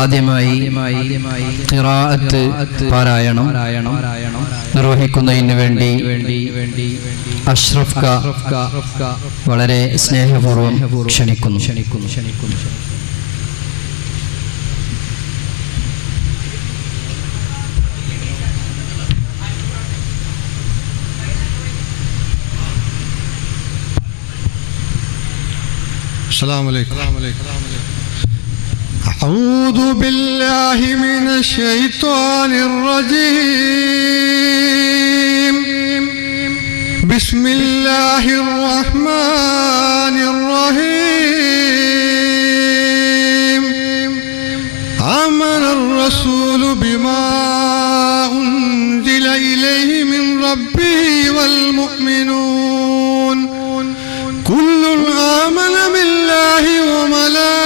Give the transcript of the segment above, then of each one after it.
ആദ്യമായി ഖിറാഅത്ത് പാരായണം നിർവഹിക്കുന്നതിന് വേണ്ടി അഷ്റഫ് വളരെ സ്നേഹപൂർവ്വം ക്ഷണിക്കുന്നു. السلام عليكم. أعوذ بالله من الشيطان الرجيم. بسم الله الرحمن الرحيم. آمن الرسول بما أنزل إليه من ربه والمؤمنون كل آمن بالله وملائكته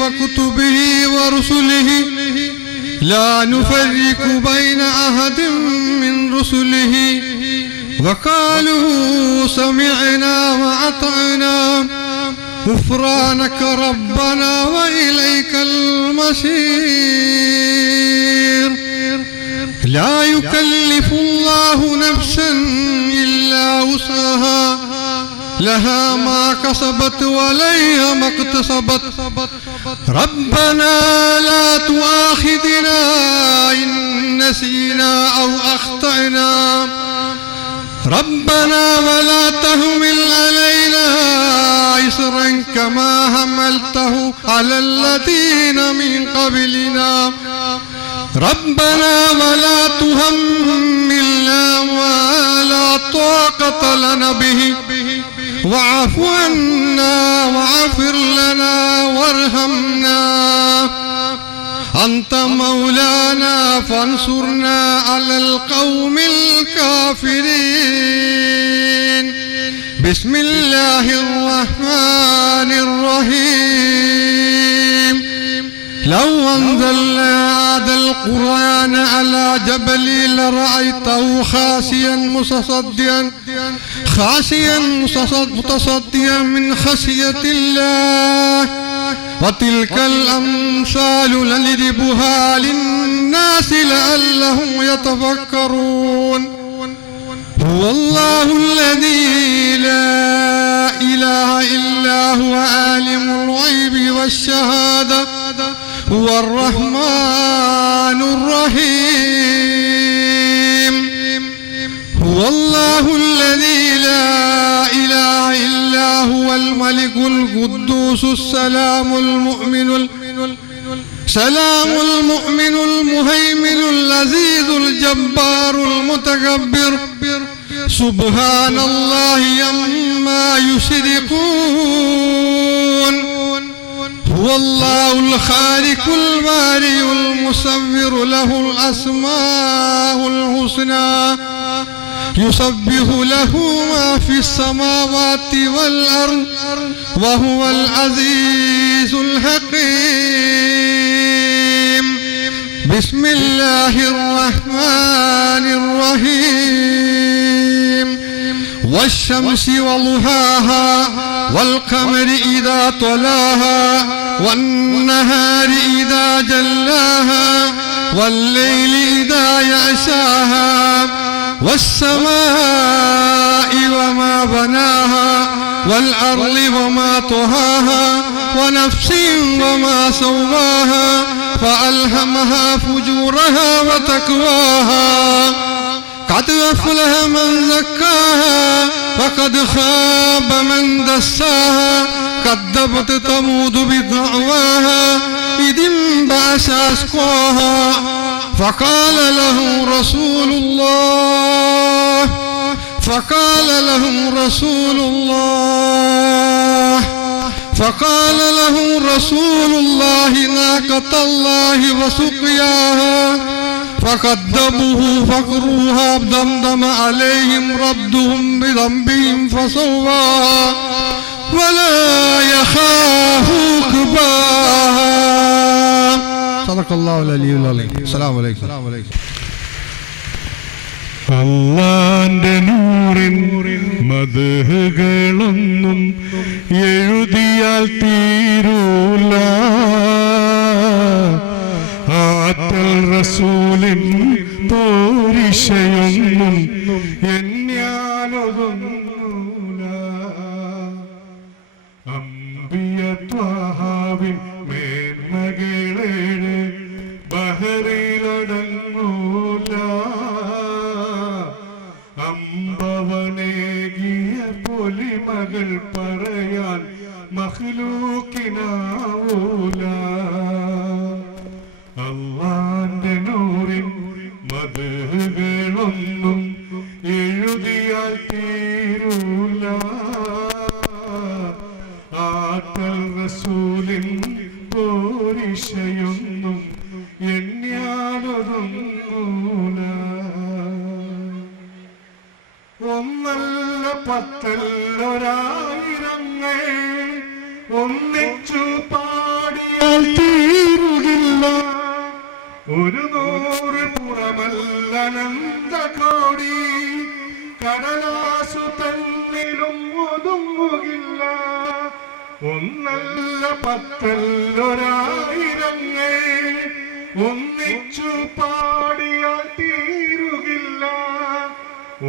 وكتبه ورسله لا نفرق بين أحد من رسله وقالوا سمعنا وأطعنا غفرانك ربنا وإليك المصير. لا يكلف الله نفسا إلا وسعها لها ما كسبت وعليها ما اكتسبت. ربنا لا تؤاخذنا إن نسينا أو أخطأنا ربنا ولا تحمل علينا إصرا كما حملته على الذين من قبلنا ربنا ولا تحملنا ما لا طاقة لنا به واعف عنا واغفر لنا وارحمنا أنت مولانا فانصرنا على القوم الكافرين. بسم الله الرحمن الرحيم. لو أنزلنا هذا القرآن على جبل لرأيته خاشعا متصدعا من خشية الله. وتلك الأمثال نضربها للناس لعلهم يتفكرون. هو الله الذي لا إله إلا هو عالم الغيب والشهادة هو الرحمن الرحيم. هو الله الذي لا إله إلا هو الملك القدوس السلام المؤمن المهيمن العزيز الجبار المتكبر. سبحان الله عما يشركون. هو الله الخالق البارئ المصور له الأسماء الحسنى يسبح له ما في السماوات والأرض وهو العزيز الحكيم. بسم الله الرحمن الرحيم. والشمس وضحاها والقمر إذا طلاها والنهار إذا جلاها والليل إذا يغشاها والسماء وما بناها والأرض وما طحاها ونفس وما سواها فألهمها فجورها وتقواها. قد أفلح من زكاها وقد خاب من دساها. كذبت ثمود بدعواها إذ انبعث أشقاها فقال لهم رسول الله ناقة الله وسقياها فكذبوه فقروها دمدم عليهم ربهم بذنبهم فسواها ولا يخاف عقباها. صدق الله العلي العظيم. السلام عليكم. അല്ലാന്റെ നൂറിൻ മദ്ഹുകളൊന്നും എഴുതിയാൽ തീരൂല. എന്നിയാലൊതുങ്ങൂല. അംബിയ ത്വാഹാവിൻ മേന്മകളേഴ് ബഹറിലടങ്ങൂല. അമ്പവനേകിയ പൊലിമകൾ പറയാൻ മഖ്ലൂക്കിനാവൂല. അല്ലാന്റെ നൂറിൻ മദ്ഹുകളൊന്നും എഴുതിയാൽ തീരൂല. ആറ്റൽ റസൂലിൻ പോരിശയൊന്നും എണ്ണിയാലൊതുങ്ങൂല. ഒന്നല്ല പത്തല്ലൊരായിരങ്ങൾ ഒന്നിച്ചു പാടിയാൽ തീരുകില്ല. 100 പുറമല്ലനന്ത കോടി കടലാസു തന്നിലും ഒതുങ്ങുകില്ല. ഒന്നല്ല പത്തല്ലൊരായിരങ്ങൾ ഒന്നിച്ചു പാടിയാൽ തീരുകില്ല.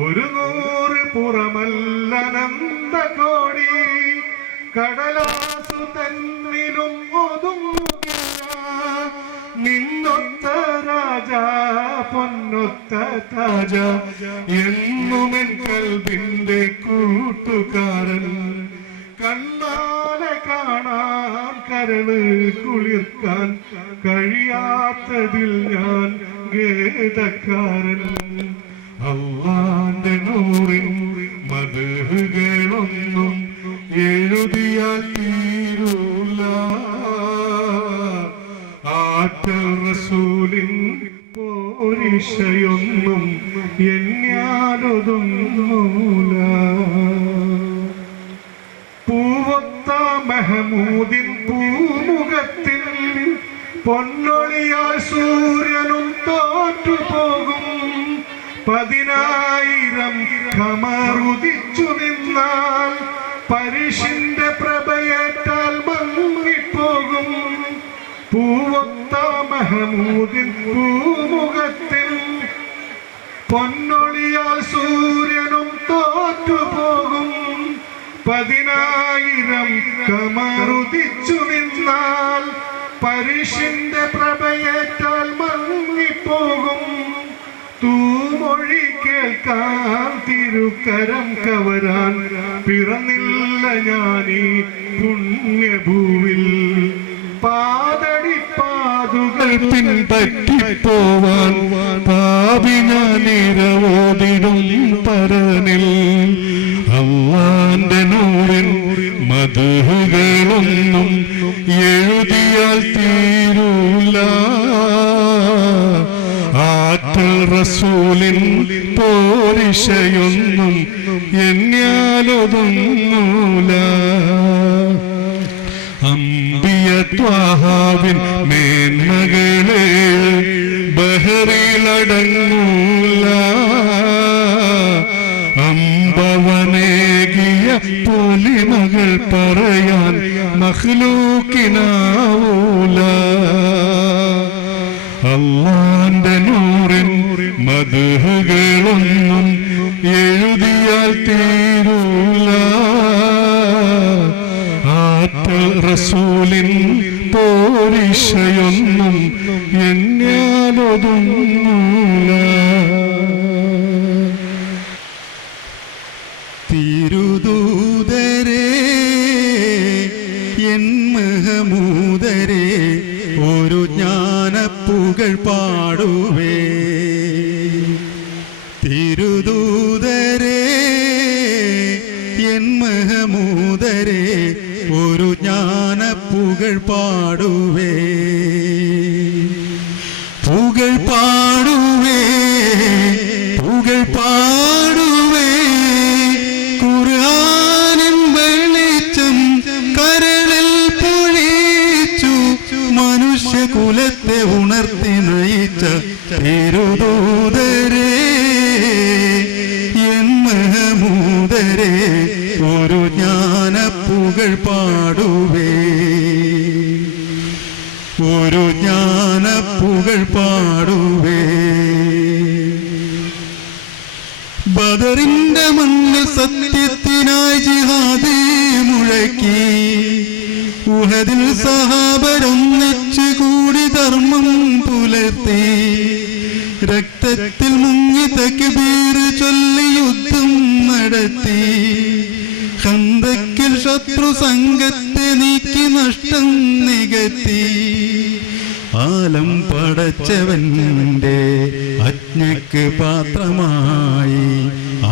100 പുറമല്ലനന്ത കോടി കടലാസു തന്നിലും ഒതുങ്ങുകില്ല. നിന്നൊത്ത രാജ പൊന്നൊത്ത താജ എന്നുമെൻ കൽബിന്റെ കൂട്ടുകാരൻ. കണ്ണാലെ കാണാൻ കരള് കുളിർക്കാൻ കഴിയാത്തതിൽ ഞാൻ ഖേദക്കാരൻ. അല്ലാന്റെ നൂറിൻ മദ്ഹുകളൊന്നും എഴുതിയാൽ തീരൂല. ആറ്റൽ റസൂലിൻ പോരിശയൊന്നും എണ്ണിയാലൊതുങ്ങൂല. പൂവൊത്ത മഹമൂദിൻ പൂമുഖത്തിൽ പൊന്നൊളിയാൽ സൂര്യനും തോറ്റുപോകും. 10,000 ഖമറുദിച്ചു നിന്നാൽ പരിശിന്റെ പ്രഭയേറ്റാൽ മങ്ങിപ്പോകും. പൂവൊത്ത മഹമൂദിൻ പൂമുഖത്തിൽ പൊന്നൊളിയാൽ സൂര്യനും തോറ്റുപോകും. 10,000 ഖമറുദിച്ചു നിന്നാൽ പരിശിന്റെ പ്രഭയേറ്റാൽ മങ്ങിപ്പോകും. തൂമൊഴി കേൾക്കാൻ തിരുക്കരം കവരാൻ പിറന്നില്ല ഞാനീ പുണ്യഭൂവിൽ. പാതടിപ്പാതുകൾ പിൻപറ്റിപ്പോവാൻ പാപി ഞാനിരവോതിടും പരനിൽ. അല്ലാന്റെ നൂറിൻ മദ്ഹുകളൊന്നും എഴുതിയാൽ തീരൂല. ആറ്റൽ റസൂലിൻ പോരിശയൊന്നും എണ്ണിയാലൊതുങ്ങൂല. അംബിയ ത്വാഹാവിൻ മേന്മകളെ ബഹറിലടങ്ങൂല. അമ്പവനേകിയ പൊലിമകൾ പറയാൻ മഖ്ലൂക്കിനാവൂല. അല്ലാന്റെ നൂറിൻ മദ്ഹുകളൊന്നും എഴുതിയാൽ തീരൂല. ആറ്റൽ റസൂലിൻ പോരിശയൊന്നും എണ്ണിയാലൊതുങ്ങൂല. തിരുദൂതരേ എൻ മഹമൂദരേ ഒരു ജ്ഞാനപ്പുകൾ പാടുവേ. തിരുദൂതരേ എൻ മഹമൂദരേ ഒരു ജ്ഞാനപ്പുകൾ പാടുവേ. പുകൾ പാടുവേ, പുകൾ പാടുവേ. ഖുർആനിൻ വെളിച്ചം കരളിൽ പൊഴിച്ചു മനുഷ്യകുലത്തെ ഉണർത്തി നയിച്ച തിരുദൂതരേ എൻ മഹമൂദരേ ഒരു ജ്ഞാനപ്പുകൾ പാടുവേ. ഒരു ജ്ഞാനപ്പുകൾ പാടുവേ. ബദറിന്റെ മണ്ണിൽ സത്യത്തിനായി ജിഹാദ് മുഴക്കി. ഉഹദിൽ സഹാബരൊന്നിച്ചു കൂടി ധർമ്മം പുലർത്തി. രക്തത്തിൽ മുങ്ങി തക്ബീർ ചൊല്ലി യുദ്ധം നടത്തി. ഖന്തക്കിൽ ശത്രു സംഘത്തെ നീക്കി നഷ്ടം നികത്തി. ആലം പടച്ചവന്റെ അജ്ഞക്ക് പാത്രമായി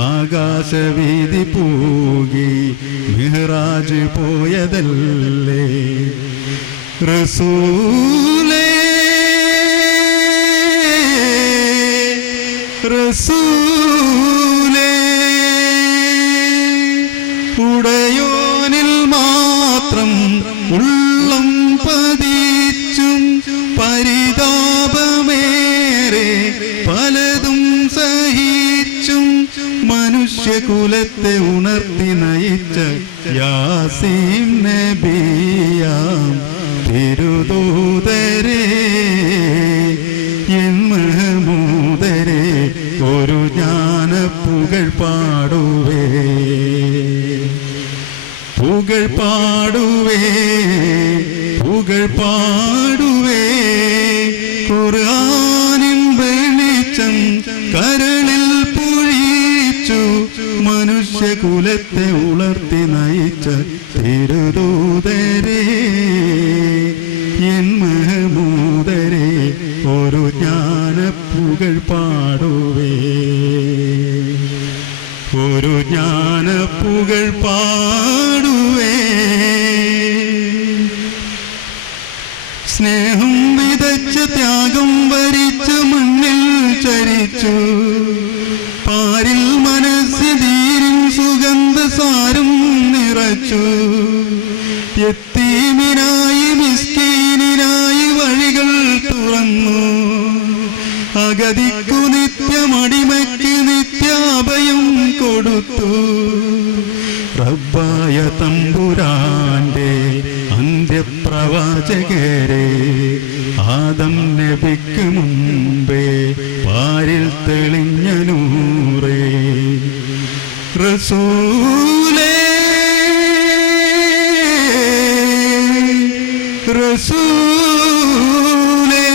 ആകാശവീതി പൂകി മിഹ്റാജ് പോയതല്ലേ റസൂലേ റസൂലേ. ഉടയോനിൽ മാത്രം ഉള്ളം പതിച്ചും പരിതാപമേറെ പലതും സഹിച്ചും മനുഷ്യകുലത്തെ ഉണർത്തി നയിച്ച യാസീൻ നബിയാം തിരുദൂതരേ എൻ മഹമൂദരേ ഒരു ജ്ഞാന പുകഴ് പാടുവേ പുകഴ് പാടുവേ പുകഴ് പാടുവേ. ഖുർആനിൻ വെളിച്ചം കരളിൽ പൊഴിച്ചു മനുഷ്യകുലത്തെ ഉണർത്തി നയിച്ച തിരുദൂതരേ എൻ മഹമൂദരേ ഒരു ജ്ഞാന പുകഴ് പാടുവേ ഒരു ജ്ഞാന പുകഴ് പാടുവേ. സ്നേഹം വിതച്ച ത്യാഗം വരിച്ച മണ്ണിൽ ചരിച്ചു. പാരിൽ മനസ്സിധീരിൻ സുഗന്ധസാരം നിറച്ചു. യത്തീമിനായി മിസ്കീനിനായി വഴികൾ തുറന്നു. അഗതിക്കു നിത്യമടിമയ്ക്ക് നിത്യാഭയം കൊടുത്തു. റബ്ബായ തമ്പുരാന്റെ അന്ത്യപ്രവാചകരെ ആദം നബിക്ക് മുമ്പേ പാരിൽ തെളിഞ്ഞ നൂറേ റസൂലേ റസൂലേ.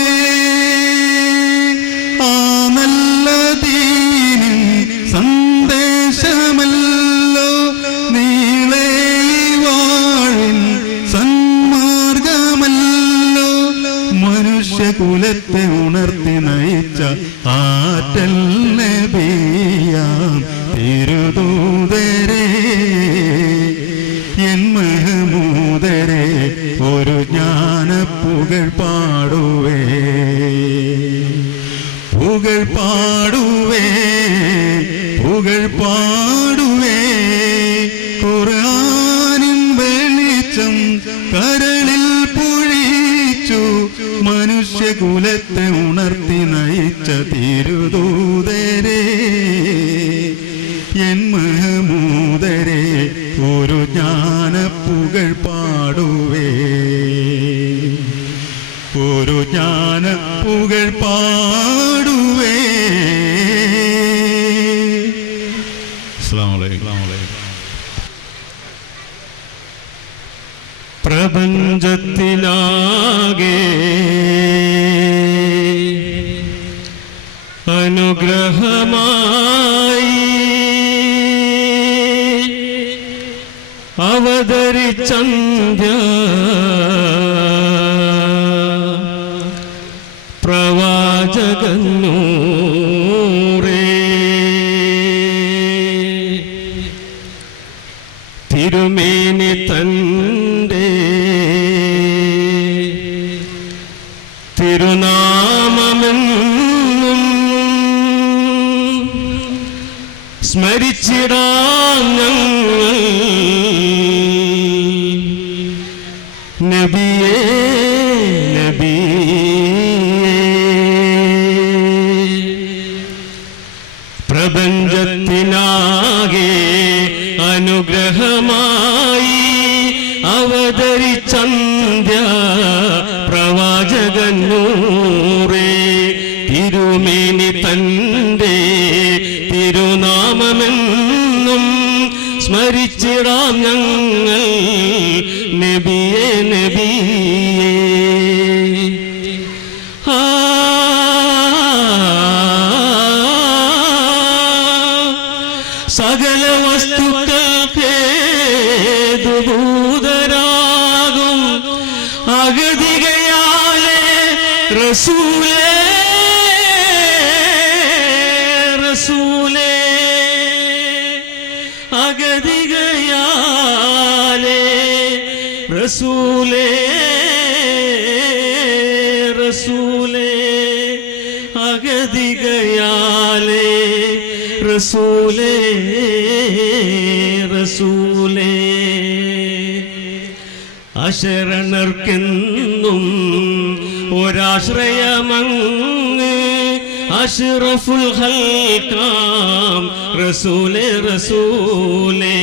ആ നല്ല ദീനിൻ സന്ദേശമല്ലോ നീളേ വാഴിൻ സന്മാർഗമല്ലോ മനുഷ്യകുലത്തെ ഉണർത്തി നയിച്ച ആറ്റൽ നബിയാം തിരുദൂതരേ എൻ മഹമൂദരേ ഒരു ജ്ഞാന പുകഴ് പാടുവേ പുകഴ് പാടുവേ പുകഴ് പാടുവേ. ഖുർആനിൻ വെളിച്ചം കരളിൽ പൊഴിച്ചു മനുഷ്യകുലത്തെ ഉണർത്തി നയിച്ച തിരുദൂതരേ എൻ മഹമൂദരേ ഒരു ജ്ഞാന പുകഴ് പാടുവേ ഒരു ജ്ഞാന പുകഴ് പാടുവേ. അസ്സലാമു അലൈക്കും. പ്രപഞ്ചത്തിലാകെ അനുഗ്രഹമായി അവതരിച്ചന്ത്യ പ്രവാചകന്നൂറേ തിരുമേനി തന്റെ തിരുനാമമെന്നും സ്മരിച്ചിടാം ഞങ്ങൾ നബിയേ നബിയേ. പ്രപഞ്ചത്തിനാകെ അനുഗ്രഹമായി അവതരിച്ചന്ത്യ പ്രവാചകന്നൂറേ തിരുമേനി തന്റെ തിരുനാമ തിരുനാമമെന്നും സ്മരിച്ചിടാം ഞങ്ങൾ നബിയേ നബിയേ. സകല വസ്തുക്കളേതുഭൂതരാകും അഗതികയാലെ റസൂലേ റസൂലേ അഗതികയാലെ റസൂലേ റസൂലേ അഗതികയാലെ റസൂലേ റസൂലേ. അശരണർക്കെന്നും ഒരാശ്രയമങ്ങ് അഷ്റഫുൽ ഖൽഖാം റസൂലേ റസൂലേ.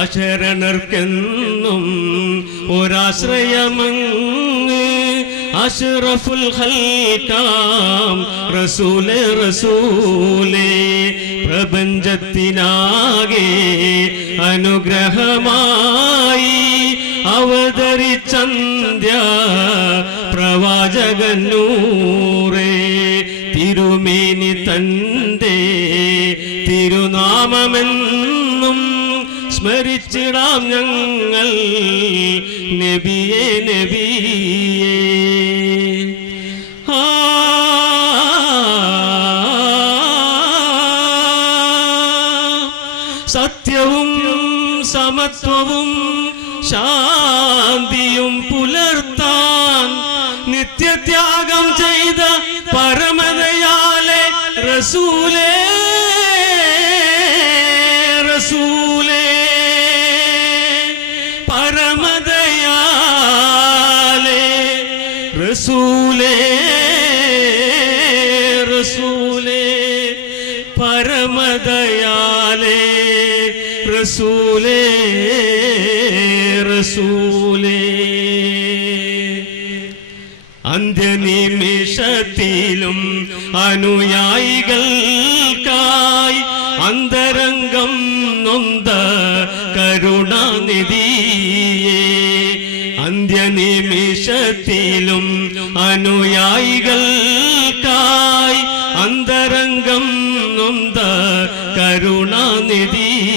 അശരണർക്കെന്നും ഒരാശ്രയമങ്ങ് അഷ്റഫുൽ ഖൽഖാം റസൂലേ റസൂലേ. പ്രപഞ്ചത്തിനാകെ അനുഗ്രഹമായി അവതരിച്ചന്ത്യ പ്രവാചകനൂറേ. തിരുമേനി തന്റെ തിരുനാമമെന്നും സ്മരിച്ചിടാം ഞങ്ങൾ നബിയേ നബിയേ. സത്യവും സമത്വവും ശാന്തിയും പുലർത്താൻ നിത്യത്യാഗം ചെയ്ത പരമദയാലെ റസൂലേ റസൂലേ പരമദയാലെ റസൂലേ റസൂലേ പരമദയാലെ റസൂലേ റസൂലേ. അന്ത്യനിമിഷത്തിലും അനുയായികൾക്കായി അന്തരംഗം നൊന്ത കരുണാനിധിയേ. അന്ത്യനിമിഷത്തിലും അനുയായികൾക്കായി അന്തരംഗം നൊന്ത കരുണാനിധിയേ.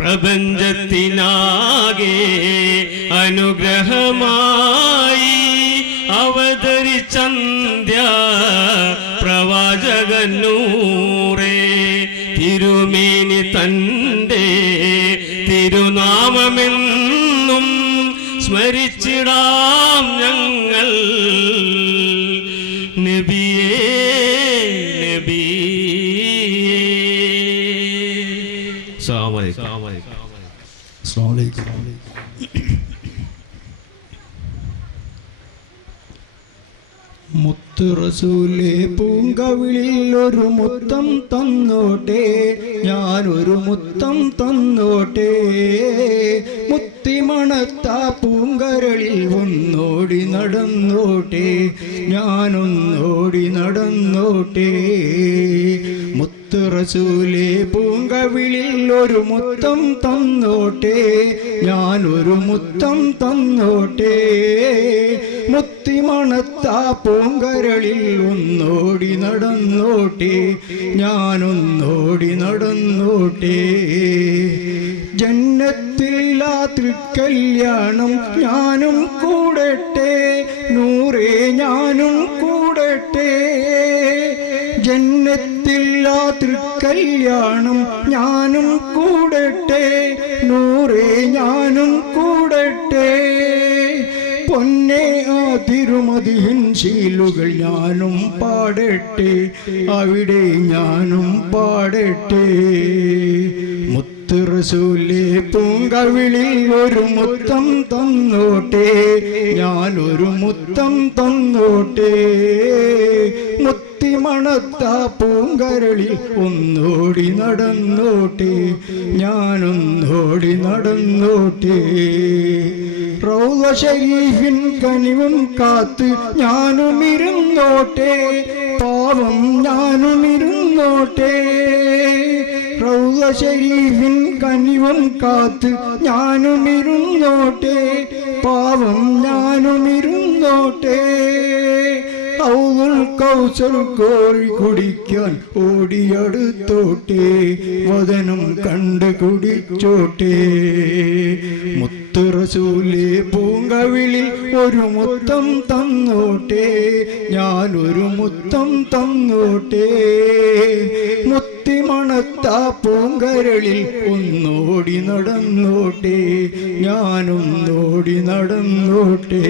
പ്രപഞ്ചത്തിനാകെ അനുഗ്രഹമായി അവതരിച്ചന്ത്യ പ്രവാചകനൂറേ. തിരുമേനി തന്റെ തിരുനാമമെന്നും സ്മരിച്ചിടാം ഞങ്ങൾ നബിയേ നബിയേ. മുത്തു റസൂലേ പൂങ്കവിളിൽ ഒരു മുത്തം തന്നോട്ടെ, ഞാനൊരു മുത്തം തന്നോട്ടെ. മുത്തിമണത്ത പൂങ്കരളിൽ ഒന്നോടി നടന്നോട്ടെ, ഞാനൊന്നോടി നടന്നോട്ടെ. മുത്തു റസൂലേ പൂങ്കവിളിൽ ഒരു മുത്തം തന്നോട്ടെ, ഞാനൊരു മുത്തം തന്നോട്ടെ. മുത്തിമണത്ത പൂങ്കരളിൽ ഒന്നോടി നടന്നോട്ടെ, ഞാനൊന്നോടി നടന്നോട്ടെ. ജന്നത്തില്ലാ തൃക്കല്യാണം ഞാനും കൂടട്ടെ, നൂറേ ഞാനും കൂടട്ടെ. ജന്നത്തില്ലാ തൃക്കല്യാണം ഞാനും കൂടട്ടെ, നൂറേ ഞാനും കൂടട്ടെ. പൊന്നെ ആ തിരുമതിഹിൻ ശീലുകൾ ഞാനും പാടട്ടെ, അവിടെ ഞാനും പാടട്ടെ. മുത്ത് റസൂലേ പൂങ്കവിളിൽ ഒരു മുത്തം തന്നോട്ടെ, ഞാനൊരു മുത്തം തന്നോട്ടെ. മുത്തിമണത്ത പൂങ്കരളിൽ ഒന്നോടി നടന്നോട്ടെ, ഞാനൊന്നോടി നടന്നോട്ടെ. റൗള ശരീഫിൻ കനിവും കാത്ത് ഞാനും ഇരുന്നോട്ടെ, പാവം ഞാനും ഇരുന്നോട്ടെ. റൗള ശരീഫിൻ കനിവും കാത്ത് ഞാനും ഇരുന്നോട്ടെ, പാവം ഞാനും ഇരുന്നോട്ടെ. ഔൽ കൗസർ കോരി കുടിക്കാൻ ഓടിയടുത്തോട്ടെ, വദനം കണ്ട് കുടിച്ചോട്ടെ. മുത്ത് റസൂലേ പൂങ്കവിളിൽ ഒരു മുത്തം തന്നോട്ടെ, ഞാനൊരു മുത്തം തന്നോട്ടെ. മുത്തിമണത്ത പൂങ്കരളിൽ ഒന്നോടി നടന്നോട്ടെ, ഞാനൊന്നോടി നടന്നോട്ടെ.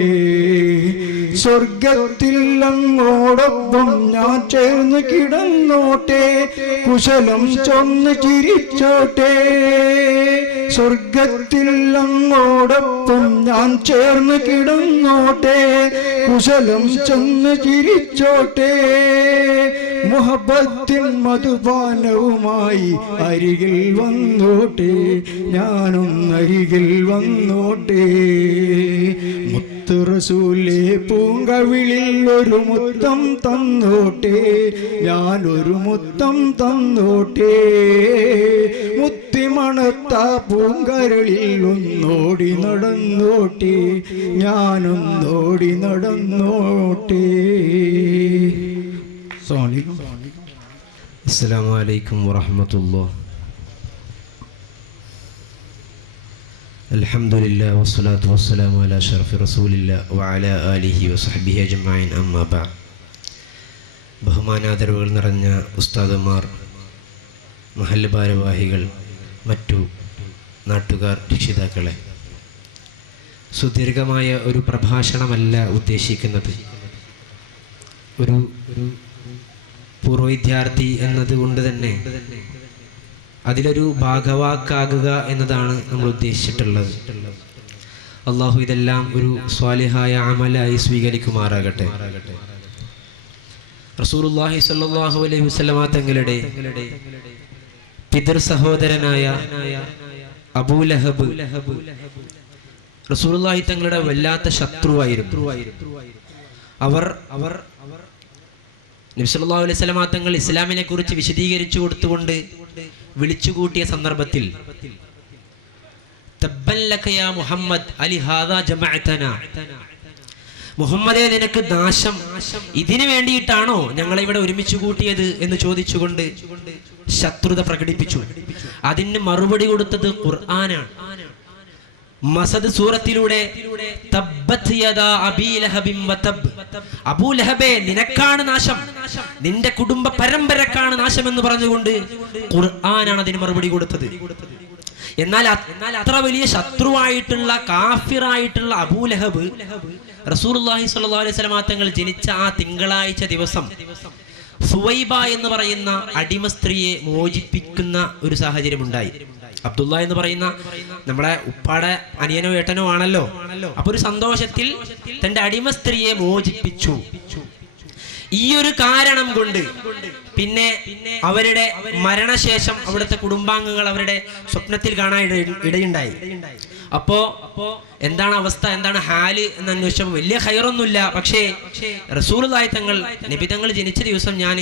സ്വർഗത്തിൽ അങ്ങോടൊപ്പം ഞാൻ ചേർന്ന് കിടന്നോട്ടെ, കുശലം ചൊന്ന് ചിരിച്ചോട്ടെ. സ്വർഗത്തിൽ അങ്ങോടൊപ്പം ഞാൻ ചേർന്ന് കിടന്നോട്ടെ, കുശലം ചൊന്ന് ചിരിച്ചോട്ടെ. മുഹബത്തിൻ മധുപാനവുമായി അരികിൽ വന്നോട്ടെ, ഞാനൊന്നരികിൽ വന്നോട്ടെ. മുത്ത് റസൂലേ പൂങ്കവിളിൽ ഒരു മുത്തം തന്നോട്ടെ, ഞാനൊരു മുത്തം തന്നോട്ടെ. മുത്തിമണത്ത പൂങ്കരളിൽ ഒന്നോടി നടന്നോട്ടെ, ഞാനൊന്നോടി നടന്നോട്ടെ. അസ്സലാമു അലൈക്കും വറഹ്മത്തുള്ളാഹി. അൽഹംദുലില്ലാഹി വസ്സലാത്തു വസ്സലാമു അലാ അഷ്റഫി റസൂലില്ലാഹി വഅലാ ആലിഹി വസഹ്ബിഹി അജ്മഈൻ. അമ്മാ ബഅദ്. ബഹുമാനാദരവുകൾ നിറഞ്ഞ ഉസ്താദുമാർ, മഹല്ല് ഭാരവാഹികൾ, മറ്റു നാട്ടുകാർ, രക്ഷിതാക്കളെ, സുദീർഘമായ ഒരു പ്രഭാഷണമല്ല ഉദ്ദേശിക്കുന്നത്. ഒരു പൂർവ്വ വിദ്യാർത്ഥി എന്നതുകൊണ്ട് തന്നെ അതിലൊരു ഭാഗവാക്കാകുക എന്നതാണ് നമ്മൾ ഉദ്ദേശിച്ചിട്ടുള്ളത്. അള്ളാഹു ഇതെല്ലാം ഒരു സ്വാലിഹായ അമലായി സ്വീകരിക്കുമാറാകട്ടെ. റസൂലുള്ളാഹി സ്വല്ലല്ലാഹു അലൈഹി വസല്ലമ തങ്ങളുടെ പിതൃ സഹോദരനായ അബൂ ലഹബ് റസൂലുള്ളാഹി തങ്ങളുടെ വല്ലാത്ത ശത്രുവായിരുന്നു. അവർ നബി സല്ലല്ലാഹു അലൈഹി വസല്ലമ തങ്ങൾ ഇസ്ലാമിനെ കുറിച്ച് വിശദീകരിച്ചു കൊടുത്തുകൊണ്ട് വിളിച്ചുകൂട്ടിയ സന്ദർഭത്തിൽ തബ്ബൻ ലക യാ മുഹമ്മദ് അലി ഹാദാ ജമഅതനാ, മുഹമ്മദേ നിനക്ക് നാശം, ഇതിനു വേണ്ടിയിട്ടാണോ ഞങ്ങളെ ഇവിടെ ഒരുമിച്ച് കൂട്ടിയത് എന്ന് ചോദിച്ചുകൊണ്ട് ശത്രുത പ്രകടിപ്പിച്ചു. അതിന് മറുപടി കൊടുത്തത് ഖുർആനാണ്. മസദ് സൂറത്തിലൂടെ തബ്ബത് യദാ അബീ ലഹബിൻ വതബ്, അബൂ ലഹബേ നിനക്കാണ് നാശം, നിന്റെ കുടുംബ പരമ്പരക്കാണ് നാശം എന്ന് പറഞ്ഞുകൊണ്ട് ഖുർആനാണ് അതിന് മറുപടി കൊടുത്തത്. എന്നാൽ അത്ര വലിയ ശത്രുവായിട്ടുള്ള കാഫിറായിട്ടുള്ള അബൂ ലഹബ് റസൂലുള്ളാഹി സ്വല്ലല്ലാഹു അലൈഹി വസല്ലം തങ്ങൾ ജനിച്ച ആ തിങ്കളാഴ്ച ദിവസം സുവൈബ എന്ന് പറയുന്ന അടിമ സ്ത്രീയെ മോചിപ്പിക്കുന്ന ഒരു സാഹചര്യം ഉണ്ടായി. അബ്ദുള്ള എന്ന് പറയുന്ന നമ്മുടെ ഉപ്പാടെ അനിയനോ ഏട്ടനോ ആണല്ലോ. അപ്പൊ ഒരു സന്തോഷത്തിൽ തന്റെ അടിമ സ്ത്രീയെ മോചിപ്പിച്ചു. ഈ ഒരു കാരണം കൊണ്ട് പിന്നെ അവരുടെ മരണശേഷം അവിടുത്തെ കുടുംബാംഗങ്ങൾ അവരുടെ സ്വപ്നത്തിൽ കാണാൻ ഇടയുണ്ടായി. അപ്പോ എന്താണ് അവസ്ഥ, എന്താണ് ഹാല് എന്ന് അന്വേഷിച്ചപ്പോൾ വലിയ ഖൈറൊന്നുമില്ല. പക്ഷേ റസൂലുള്ളാഹി തങ്ങൾ നബി തങ്ങൾ ജനിച്ച ദിവസം ഞാൻ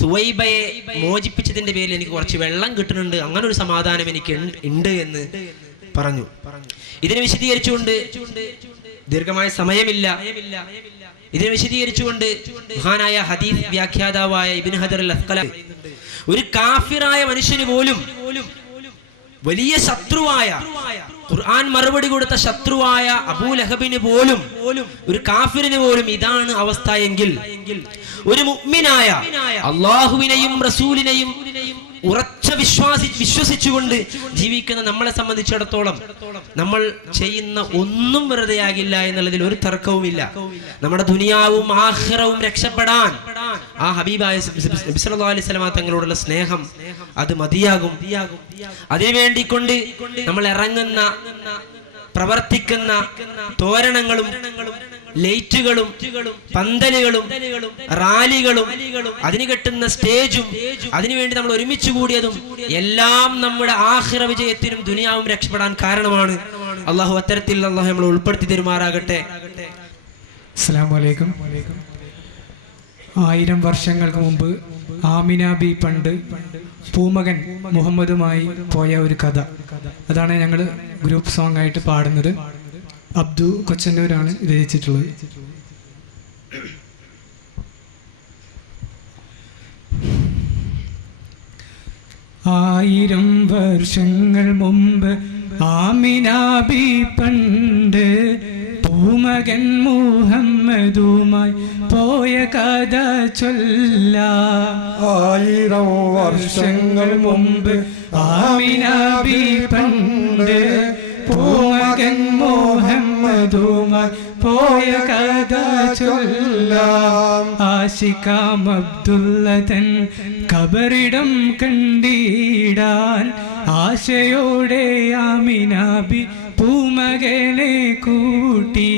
സുവൈബയെ മോചിപ്പിച്ചതിന്റെ പേരിൽ എനിക്ക് കുറച്ച് വെള്ളം കിട്ടുന്നുണ്ട്, അങ്ങനെ ഒരു സമാധാനം എനിക്ക് ഉണ്ട് എന്ന് പറഞ്ഞു. ഇതിനെ വിശദീകരിച്ചുകൊണ്ട് ദീർഘമായ സമയമില്ല. ഇതിനെ വിശദീകരിച്ചുകൊണ്ട് മഹാനായ ഹദീസ് വ്യാഖ്യാതാവായ ഇബ്നു ഹജർ അൽ അസ്ഖലാനി ഒരു കാഫിറായ മനുഷ്യന് പോലും, വലിയ ശത്രുവായ, ഖുർആൻ മറുപടി കൊടുത്ത ശത്രുവായ അബൂ ലഹബിന് പോലും, ഒരു കാഫിറിന് പോലും ഇതാണ് അവസ്ഥ എങ്കിൽ ഒരു മുഅ്മിനായ അല്ലാഹുവിനെയും റസൂലിനെയും ഉറച്ച വിശ്വസിച്ചുകൊണ്ട് ജീവിക്കുന്ന നമ്മളെ സംബന്ധിച്ചിടത്തോളം നമ്മൾ ചെയ്യുന്ന ഒന്നും വെറുതെയാകില്ല എന്നുള്ളതിൽ ഒരു തർക്കവുമില്ല. നമ്മുടെ ദുനിയാവും ആഖിറവും രക്ഷപ്പെടാൻ ആ ഹബീബായ നബി സല്ലല്ലാഹു അലൈഹി വസല്ലം തങ്ങളോടുള്ള സ്നേഹം അത് മതിയാകും. അതിനുവേണ്ടി കൊണ്ട് നമ്മൾ ഇറങ്ങുന്ന, പ്രവർത്തിക്കുന്ന തോരണങ്ങളും ലൈറ്റുകളും പന്തലുകളും റാലികളും അതിന് കെട്ടുന്ന സ്റ്റേജും അതിനുവേണ്ടി നമ്മൾ ഒരുമിച്ച് കൂടിയതും എല്ലാം നമ്മുടെ ആഖിറ വിജയത്തിനും ദുനിയാവും രക്ഷപ്പെടാൻ കാരണമാണ്. അള്ളാഹു അത്തരത്തിൽ അള്ളാഹു നമ്മൾ ഉൾപ്പെടുത്തി തരുമാറാകട്ടെ. അസ്സലാമു അലൈക്കും. 1000 വർഷങ്ങൾക്ക് മുമ്പ് ആമിന ബി പണ്ട് പൂമകൻ മുഹമ്മദുമായി പോയ ഒരു കഥ, അതാണ് ഞങ്ങൾ ഗ്രൂപ്പ് സോങ് ആയിട്ട് പാടുന്നത്. അബ്ദു കൊച്ചന്നൂരാണ് രചിച്ചിട്ടുള്ളത്. ആയിരം വർഷങ്ങൾ മുമ്പ് ആമിന ബി പണ്ട് പൂമകൻ മുഹമ്മദുമായി പോയ കഥ ചൊല്ല. 1000 വർഷങ്ങൾ മുമ്പ് ആമിന ബി പണ്ട് പൂമകൻ മുഹമ്മദുമായി പോയ കഥ ചൊല്ലാം. ആശിക്കാം അബ്ദുള്ള തൻ ഖബറിടം കണ്ടിടാൻ ആശയോടെ ആമിന ബി പൂമകനെ കൂട്ടി.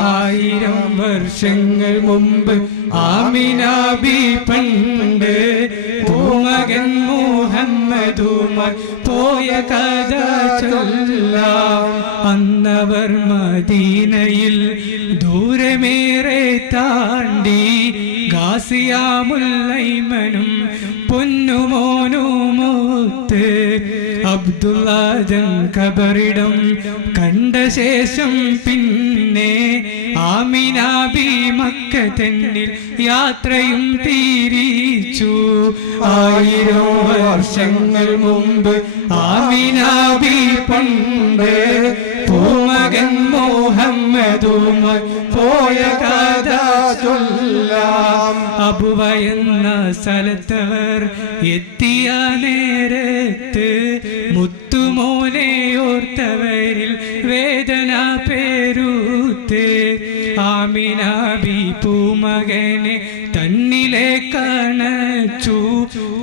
1000 വർഷങ്ങൾ മുമ്പ് ആമിന ബി പണ്ട് പൂമകൻ മുഹമ്മദുമായി പോയ കഥ ചൊല്ലാം. അന്നവർ മദീനയിൽ ദൂരമേറെ താണ്ടി ഗാസിയാമുല്ലൈമനും പൊന്നുമോനുമൊത്ത് അബ്ദുള്ളാദൻ ഖബറിടം കണ്ട ശേഷം പിന്നെ ആമിന ബി മക്ക തന്നിൽ യാത്രയും തിരിച്ചു. 1000 വർഷങ്ങൾ മുമ്പ് ആമിന ബി പണ്ട് പൂമകൻ മുഹമ്മദുമായി പോയ കഥ ചൊല്ലാം. അബുവ എന്ന സ്ഥലത്തവർ എത്തിയ നേരത്ത് മുത്തുമോനെ ഓർത്തവരിൽ വേദന പേരുത്ത്. ആമിന ബി പൂമകനെ തന്നിലേക്കണച്ചു.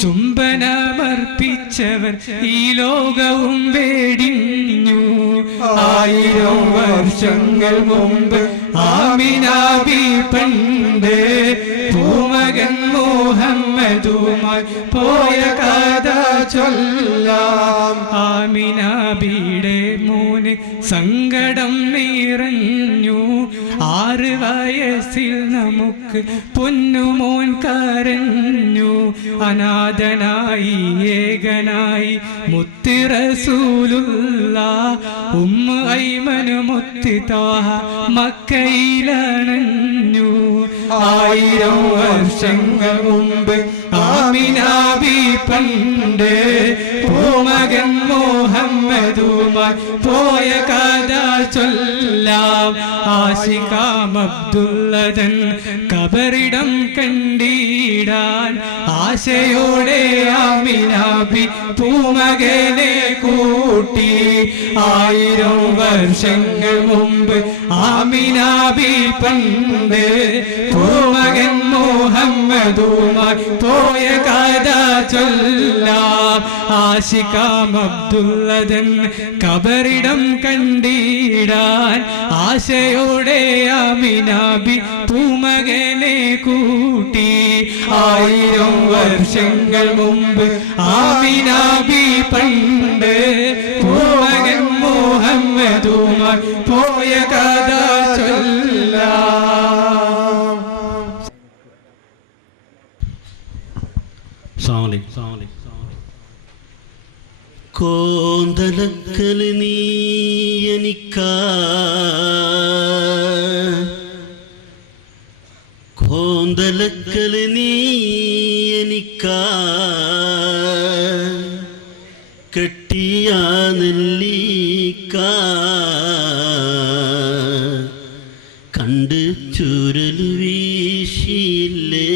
ചുംബനമർപ്പിച്ചവർ ഈ ലോകവും വേടിഞ്ഞു. 1000 വർഷങ്ങൾ മുമ്പ് ആമിന ബി പണ്ട് പൂമകൻ മുഹമ്മദുമായി പോയ കഥ ചൊല്ലാം. ആമിന ബിയുടെ മോന് സങ്കടം നിറഞ്ഞു. 6 വയസ്സിൽ നമുക്ക് പൊന്നുമോൻ കരഞ്ഞു. അനാഥനായി ഏകനായി മുത്ത് റസൂലുള്ളാഹ് ഉമ്മ ഐമനു മുത്ത് ത്വാഹ മക്കയിലണഞ്ഞു. 1000 വർഷങ്ങൾ മുമ്പ് ആമിന ബി പണ്ട് പൂമകൻ മുഹമ്മദുമായി പോയ കഥ ചൊല്ലാം. ആശിക്കാം അബ്ദുള്ളതൻ ഖബറിടം കണ്ടിടാൻ ആശയോടെ ആമിന ബി പൂമകനെ കൂട്ടി. 1000 വർഷങ്ങൾ മുമ്പ് ആമിന ബി പണ്ട് പൂമകൻ മുഹമ്മദുമായി പോയ കഥ ചൊല്ലാം. ആശിക്കാം അബ്ദുള്ളതൻ ഖബറിടം കണ്ടിടാൻ ആശയോടെ ആമിന ബി പൂമകനെ കൂട്ടി. 1000 വർഷങ്ങൾ മുമ്പ് ആമിന ബി പണ്ട് പൂമകൻ മുഹമ്മദുമായി പോയ കഥ ചൊല്ലാം. കോന്തലക്കൽ നീ എനിക്കാ കോന്തലക്കൽ നീ എനിക്കാ കെട്ടിയ നെല്ലിക്ക കണ്ട് ചുരൽ വീശിയില്ലേ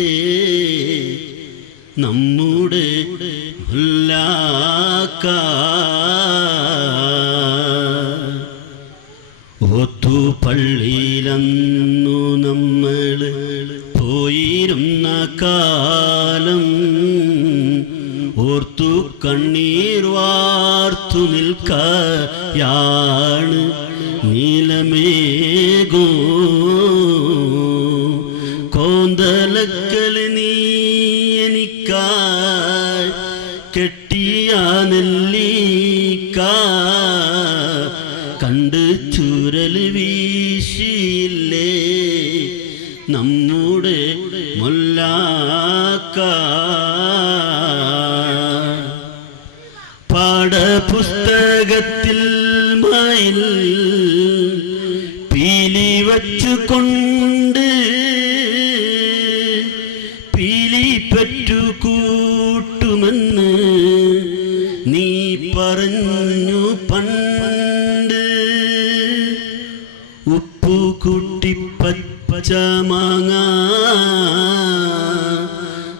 നമ്മുടെ ഒത്തു പള്ളിയിലന്നു നമ്മൾ പോയിരുന്ന കാലം ഓർത്തു കണ്ണീർ വാർത്തു നിൽക്കയാണ് നീലമേഘോ. കോന്തലക്കൽ നീ എനിക്കായി കെട്ടിയ നെല്ലിക്ക കണ്ട് ചുരൽ വീശിയില്ലേ നമ്മുടെ മുല്ലാക്ക. പുസ്തകത്തിൽ മയിൽ പീലി വച്ചുകൊണ്ട് പീലി പറ്റു കൂട്ടുമെന്ന് നീ പറഞ്ഞു പണ്ട്. ഉപ്പു കൂട്ടി പച്ച മാങ്ങ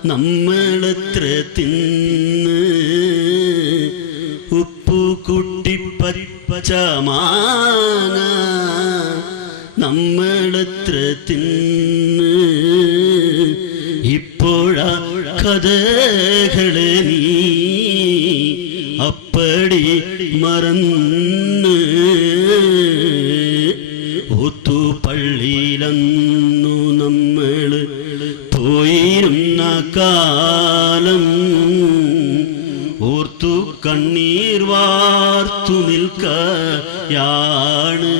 നമ്മളെത്ര തിന്ന്. ഉപ്പു കൂട്ടി പച്ച മാങ്ങ നമ്മളെത്ര തിന്ന്. ഇപ്പോഴാ കഥകളെ നീ അപ്പടി മറന്ന്. ഒത്തുപള്ളിയിലന്നു നമ്മൾ പോയിരുന്ന കാലം ഓർത്തു കണ്ണീർ വാർത്തു നിൽക്കയാണ്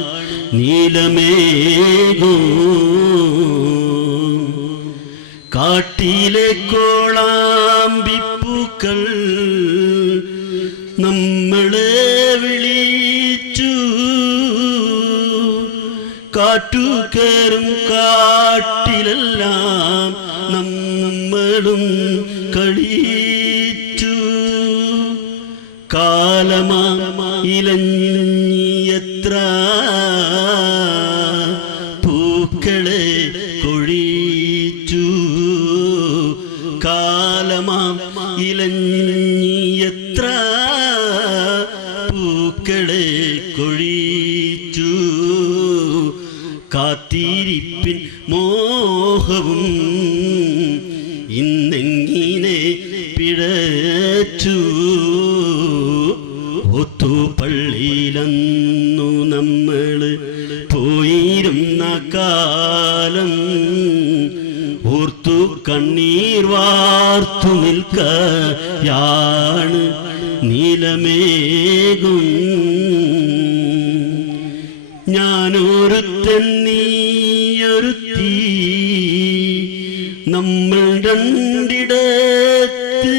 നീലമേഘം. കാട്ടിലെ കോളാമ്പിപ്പൂക്കൾ നമ്മളെ വിളിച്ചു. കാറ്റുകേറും കാട്ടിലെല്ലാം നമ്മളും കളിച്ചു. കാലമായിലഞ്ഞിയത്ര പൂക്കളെ കൊഴിച്ചു. കാലമായിലഞ്ഞിയത്ര പൂക്കളെ കൊഴിച്ചു. കാത്തിരിപ്പിൻ മോഹവും ഇന്നെങ്ങിനെ പിഴച്ചു. ഒത്തുപള്ളിയിലന്നു നമ്മൾ പോയിരുന്ന കാലം ഓർത്തു കണ്ണീർ വാർത്തു നിൽക്കയാണ് നീലമേഘം. ഞാനൊരുത്തൻ നീയൊരുത്തി നമ്മൾ രണ്ടിടത്ത്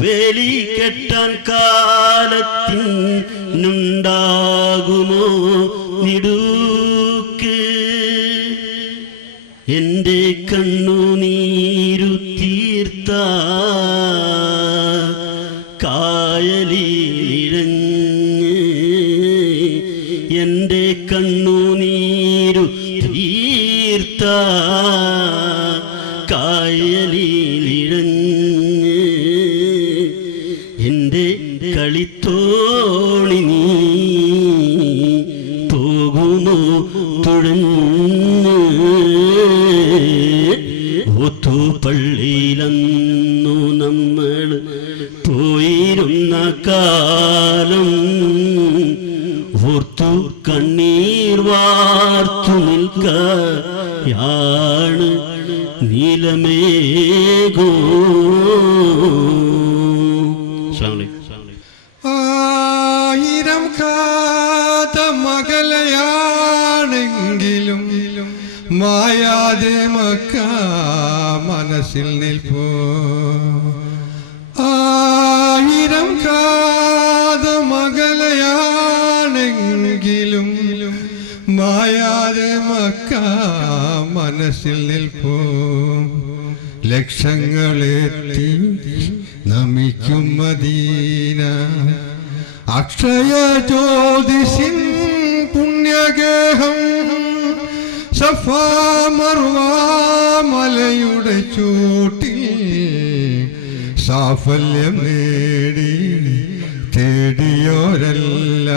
വേലി കെട്ടാൻ കാലത്തിനുണ്ടാകുമോ നിടുക്ക്. എൻ്റെ കണ്ണുനീരു തീർത്ത കായലിഴഞ്ഞ് എൻ്റെ കണ്ണുനീരു തീർത്ത കായലിഴഞ്ഞ് എൻ്റെ കളിത്തോണി നീ പോകുമോ തുഴഞ്ഞ്. ഒത്തുപള്ളിയിലന്നു നമ്മൾ പോയിരുന്ന കാലം ഓർത്തു കണ്ണീർ വാർത്തു നിൽക്കയാണ് നീലമേഘം. ആയിരം കാത മകളയാണെങ്കിലും മായാതെ മക്ക മനസ്സിൽ നിൽപ്പോ. ആയിരം കാത മകളയാണെങ്കിലും മായാതെ മക്ക മനസ്സിൽ നിൽപ്പോ. ലക്ഷങ്ങളെത്തി നമിക്കും മദീന അക്ഷയ ജ്യോതിസിൻ പുണ്യഗേഹം. സഫാ മർവാ മലയുടെ ചൂട്ടിൽ സാഫല്യം നേടി തേടിയോരെല്ലാം.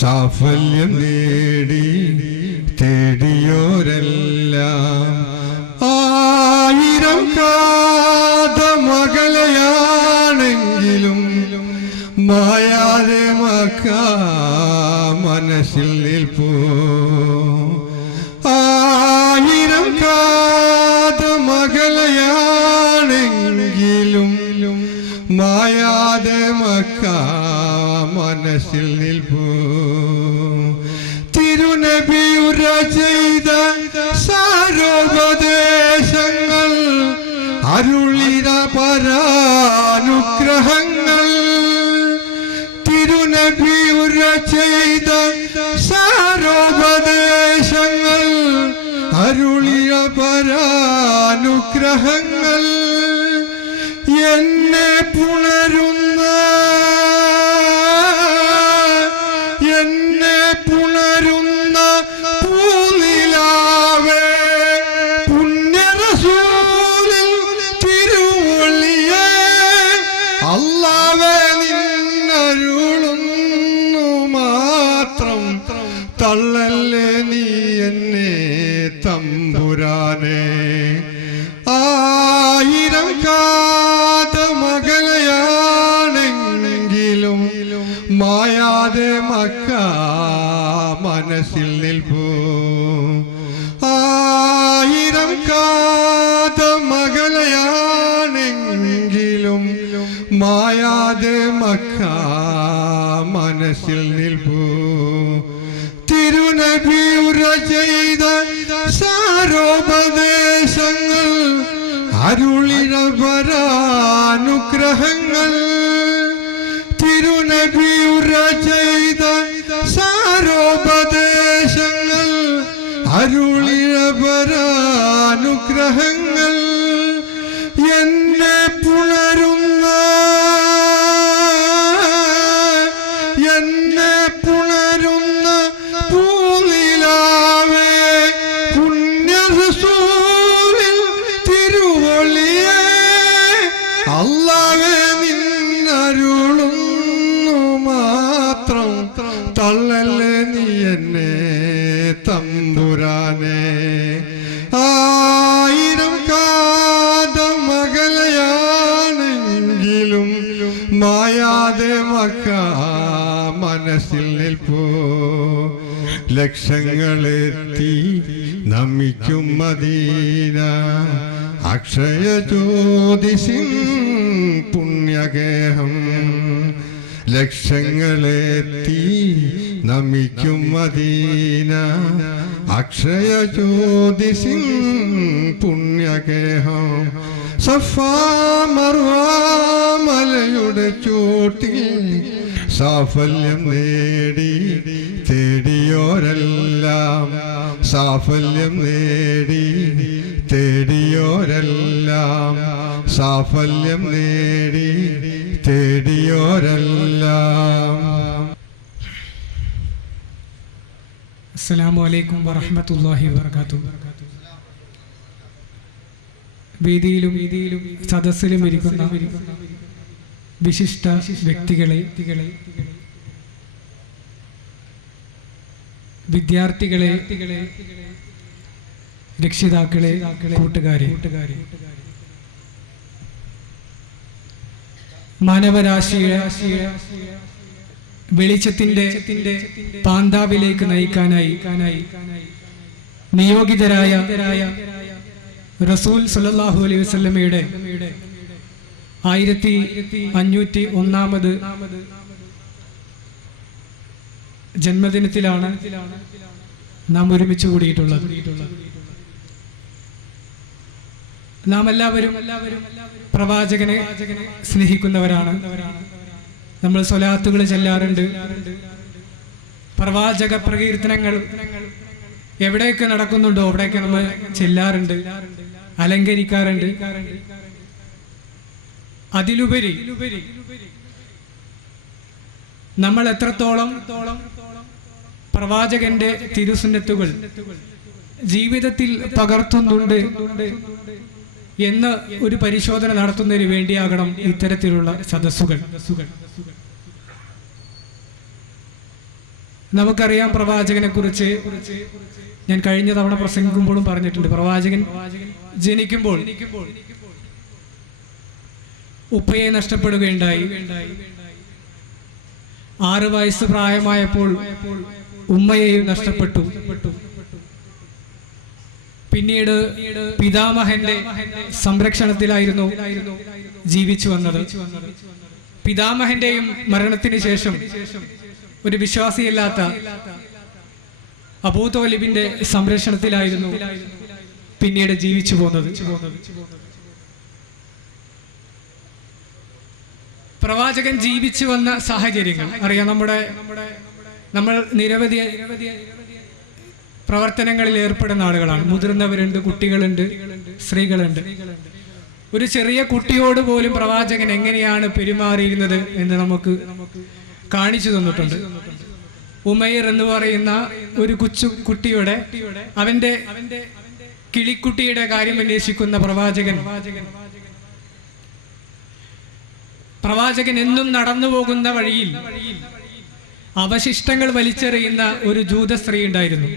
സാഫല്യം നേടി തേടിയോരെല്ലാം. ആയിരം കാത മകളയാണെങ്കിലും മായാതെ മക്ക മനസ്സിൽ നിൽപ്പോ. ആയിരം കാത മകളയാണെങ്കിലും മായാതെ മക്ക മനസ്സിൽ നിൽപ്പോ. തിരുനബിയുര ചെയ്ത സാരോപദേശങ്ങൾ അരുളിന പരാനുഗ്രഹങ്ങൾ തിരുനബി ഉര ചെയ്ത സാരോപദേശങ്ങൾ അരുളിയ പരാനുഗ്രഹങ്ങൾ എന്നെ പുണരുന്ന പൂനിലാവേ പുണ്യറസൂലിൽ തിരുവള്ളിയേ അല്ലാഹുവേ നിന്നരുളുന്നു മാത്രം തള്ളല്ലേ നീ എന്നെ തമ്പുരാനെ ആയിരം കാതമകലയാണെങ്കിലും മായാതെ മക്ക മനസ്സിൽ നിൽപ്പൂ ആയിരം കാതമകലയാണെങ്കിലും മായാതെ മക്ക മനസ്സിൽ നിൽപ്പൂ തിരുനബി ഉര ചെയ്ത സാരോപദേശങ്ങൾ അരുളിന പരാനുഗ്രഹങ്ങൾ തിരുനബി ഉര ചെയ്ത സാരോപദേശങ്ങൾ അരുളിന പരാനുഗ്രഹങ്ങൾ എന്നെ പുണരുന്ന പൂനിലാവേ പുണ്യറസൂലിൽ തിരുവള്ളിയേ അല്ലാഹുവേ നിന്നരുളുന്നു മാത്രം തള്ളല്ലേ നീ എന്നെ തമ്പുരാനെ ആയിരം കാതമകലയാണെങ്കിലും മായാതെ മക്ക മനസ്സിൽ നിൽപ്പൂ ലക്ഷങ്ങളെത്തി നമിക്കും മദീന അക്ഷയ ജ്യോതിസിൻ പുണ്യഗേഹം ലക്ഷങ്ങളെത്തി നമിക്കും മദീന അക്ഷയ ജ്യോതിസിൻ പുണ്യഗേഹം സഫാ മർവ മലയുടെ ചോട്ടിൽ സാഫല്യം നേടി തേടിയോരെല്ലാം സാഫല്യം നേടി തേടിയോരെല്ലാം സാഫല്യം നേടി തേടിയോരെല്ലാം. അസ്സലാമു അലൈക്കും വറഹ്മത്തുള്ളാഹി വബറകാതുഹു. വേദിയിലും സദസ്സിലും ഇരിക്കുന്ന വിശിഷ്ട വ്യക്തികളെ, വിദ്യാർത്ഥികളെ, രക്ഷിതാക്കളെ, കൂട്ടുകാരെ, മാനവരാശിയെ വെളിച്ചത്തിന്റെ പാന്താവിലേക്ക് നയിക്കാനായി നിയോഗിതരായ റസൂൽ സല്ലല്ലാഹു അലൈഹി വസല്ലമയുടെ 1501 ജന്മദിനത്തിലാണ് നാം ഒരുമിച്ച് കൂടിയിട്ടുള്ളത്. നാം എല്ലാവരും പ്രവാചകനെ സ്നേഹിക്കുന്നവരാണ്. നമ്മൾ സ്വലാത്തുകൾ ചെല്ലാറുണ്ട്. പ്രവാചക പ്രകീർത്തനങ്ങൾ എവിടെയൊക്കെ നടക്കുന്നുണ്ടോ അവിടെയൊക്കെ നമ്മൾ ചെല്ലാറുണ്ട്, അലങ്കരിക്കാറുണ്ട്. അതിലുപരി നമ്മൾ എത്രത്തോളം പ്രവാചകന്റെ തിരുസുന്നത്തുകൾ ജീവിതത്തിൽ പകർത്തുന്നുണ്ട് എന്ന് ഒരു പരിശോധന നടത്തുന്നതിന് വേണ്ടിയാകണം ഇത്തരത്തിലുള്ള സദസ്സുകൾ. നമുക്കറിയാം പ്രവാചകനെ കുറിച്ച് ഞാൻ കഴിഞ്ഞ തവണ പ്രസംഗിക്കുമ്പോഴും പറഞ്ഞിട്ടുണ്ട്. പ്രവാചകൻ ജനിക്കുമ്പോൾ ഉപ്പയെ നഷ്ടപ്പെടുകയുണ്ടായി. 6 വയസ്സ് പ്രായമായപ്പോൾ ഉമ്മയെയും നഷ്ടപ്പെട്ടു. പിന്നീട് പിതാമഹന്റെ സംരക്ഷണത്തിലായിരുന്നു ജീവിച്ചു വന്നത്. പിതാമഹന്റെയും മരണത്തിന് ശേഷം ഒരു വിശ്വാസിയല്ലാത്ത അബൂ തോലിബിന്റെ സംരക്ഷണത്തിലായിരുന്നു പിന്നീട് ജീവിച്ചു പോകുന്നത്. പ്രവാചകൻ ജീവിച്ചു വന്ന സാഹചര്യങ്ങൾ അറിയാം. നമ്മൾ നിരവധി പ്രവർത്തനങ്ങളിൽ ഏർപ്പെടുന്ന ആളുകളാണ്. മുതിർന്നവരുണ്ട്, കുട്ടികളുണ്ട്, സ്ത്രീകളുണ്ട്. ഒരു ചെറിയ കുട്ടിയോട് പോലും പ്രവാചകൻ എങ്ങനെയാണ് പെരുമാറിയിരുന്നത് എന്ന് നമുക്ക് കാണിച്ചു തന്നിട്ടുണ്ട്. ഉമൈർ എന്ന് പറയുന്ന ഒരു കുട്ടിയുടെ അവന്റെ കിളിക്കുട്ടിയുടെ കാര്യം അന്വേഷിക്കുന്ന പ്രവാചകൻ എന്നും നടന്നു പോകുന്ന വഴിയിൽ അവശിഷ്ടങ്ങൾ വലിച്ചെറിയുന്ന ഒരു ജൂത സ്ത്രീ ഉണ്ടായിരുന്നു.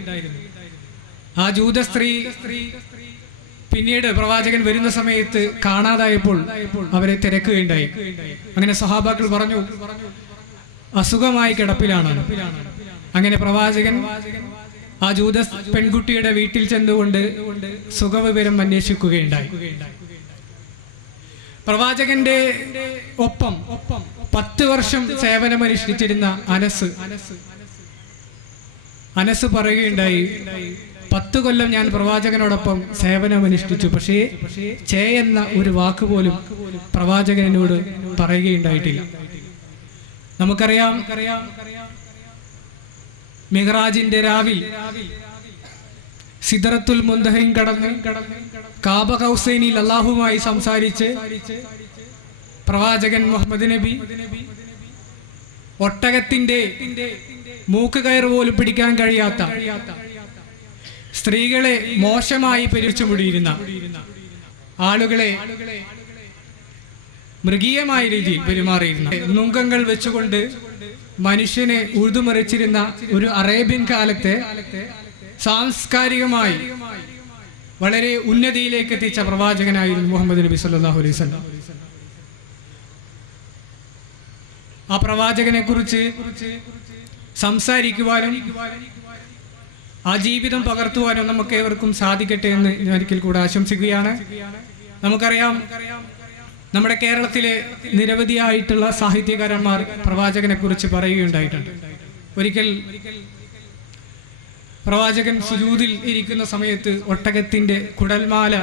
ആ ജൂത സ്ത്രീ പിന്നീട് പ്രവാചകൻ വരുന്ന സമയത്ത് കാണാതായപ്പോൾ അവരെ തിരക്കുകയുണ്ടായി. അങ്ങനെ സഹാബാക്കൾ പറഞ്ഞു, അസുഖമായി കിടപ്പിലാണ്. അങ്ങനെ പ്രവാചകൻ ആ ജൂത പെൺകുട്ടിയുടെ വീട്ടിൽ ചെന്നുകൊണ്ട് സുഖവിവരം അന്വേഷിക്കുകയുണ്ടായി. പ്രവാചകന്റെ ഒപ്പം 10 വർഷം സേവനമനുഷ്ഠിച്ചിരുന്ന അനസ് പറയുകയുണ്ടായി, 10 കൊല്ലം ഞാൻ പ്രവാചകനോടൊപ്പം സേവനമനുഷ്ഠിച്ചു, പക്ഷേ ചേ എന്ന ഒരു വാക്ക് പോലും പ്രവാചകനോട് പറയുകയുണ്ടായിട്ടില്ല. നമുക്കറിയാം, മിഹ്റാജിന്റെ രാവിൽ സിദ്റത്തുൽ മുന്തഹയും കടന്ന് കാബ കൗസൈനിൽ അല്ലാഹുവുമായി സംസാരിച്ച് പ്രവാചകൻ മുഹമ്മദ് നബി ഒട്ടകത്തിന്റെ മൂക്ക് കയർ പോലും പിടിക്കാൻ കഴിയാത്ത സ്ത്രീകളെ മോശമായി പെരുച്ചു മുടിയിരുന്ന ആളുകളെ മൃഗീയമായ രീതിയിൽ പെരുമാറിയിരുന്ന നുങ്കങ്ങൾ വെച്ചുകൊണ്ട് മനുഷ്യനെ ഉഴുതുമറിച്ചിരുന്ന ഒരു അറേബ്യൻ കാലത്തെ സാംസ്കാരികമായി വളരെ ഉന്നതിയിലേക്ക് എത്തിച്ച പ്രവാചകനായിരുന്നു മുഹമ്മദ് നബി സല്ലല്ലാഹു അലൈഹി വസല്ലം. ആ പ്രവാചകനെ കുറിച്ച് സംസാരിക്കുവാനും ആ ജീവിതം പകർത്തുവാനും നമുക്ക് ഏവർക്കും സാധിക്കട്ടെ എന്ന് ഞാൻ ഒരിക്കൽ കൂടെ ആശംസിക്കുകയാണ്. നമുക്കറിയാം, നമ്മുടെ കേരളത്തിലെ നിരവധിയായിട്ടുള്ള സാഹിത്യകാരന്മാർ പ്രവാചകനെ കുറിച്ച് പറയുകയുണ്ടായിട്ടുണ്ട്. ഒരിക്കൽ പ്രവാചകൻ സുജൂദിൽ ഇരിക്കുന്ന സമയത്ത് ഒട്ടകത്തിന്റെ കുടൽമാല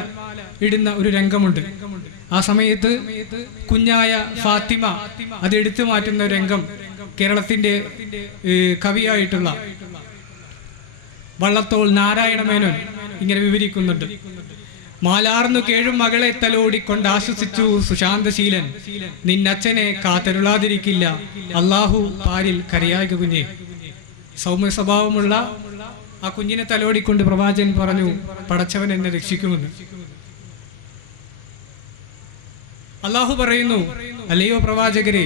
ഇടുന്ന ഒരു രംഗമുണ്ട്. ആ സമയത്ത് കുഞ്ഞായ ഫാത്തിമ അത് എടുത്തു മാറ്റുന്ന രംഗം കേരളത്തിന്റെ കവിയായിട്ടുള്ള വള്ളത്തോൾ നാരായണ മേനോൻ ഇങ്ങനെ വിവരിക്കുന്നുണ്ട്. മാലാർന്നു കേഴും മകളെ തലോടിക്കൊണ്ട് ആശ്വസിച്ചു സുശാന്തശീലൻ, നിന്നച്ഛനെ കാത്തരുളാതിരിക്കില്ല അല്ലാഹു പാരിൽ കരയായ കുഞ്ഞെ. സൗമ്യ സ്വഭാവമുള്ള ആ കുഞ്ഞിനെ തലോടിക്കൊണ്ട് പ്രവാചകൻ പറഞ്ഞു, പടച്ചവൻ എന്നെ രക്ഷിക്കുമെന്ന്. അല്ലാഹു പറയുന്നു, അല്ലയോ പ്രവാചകരെ,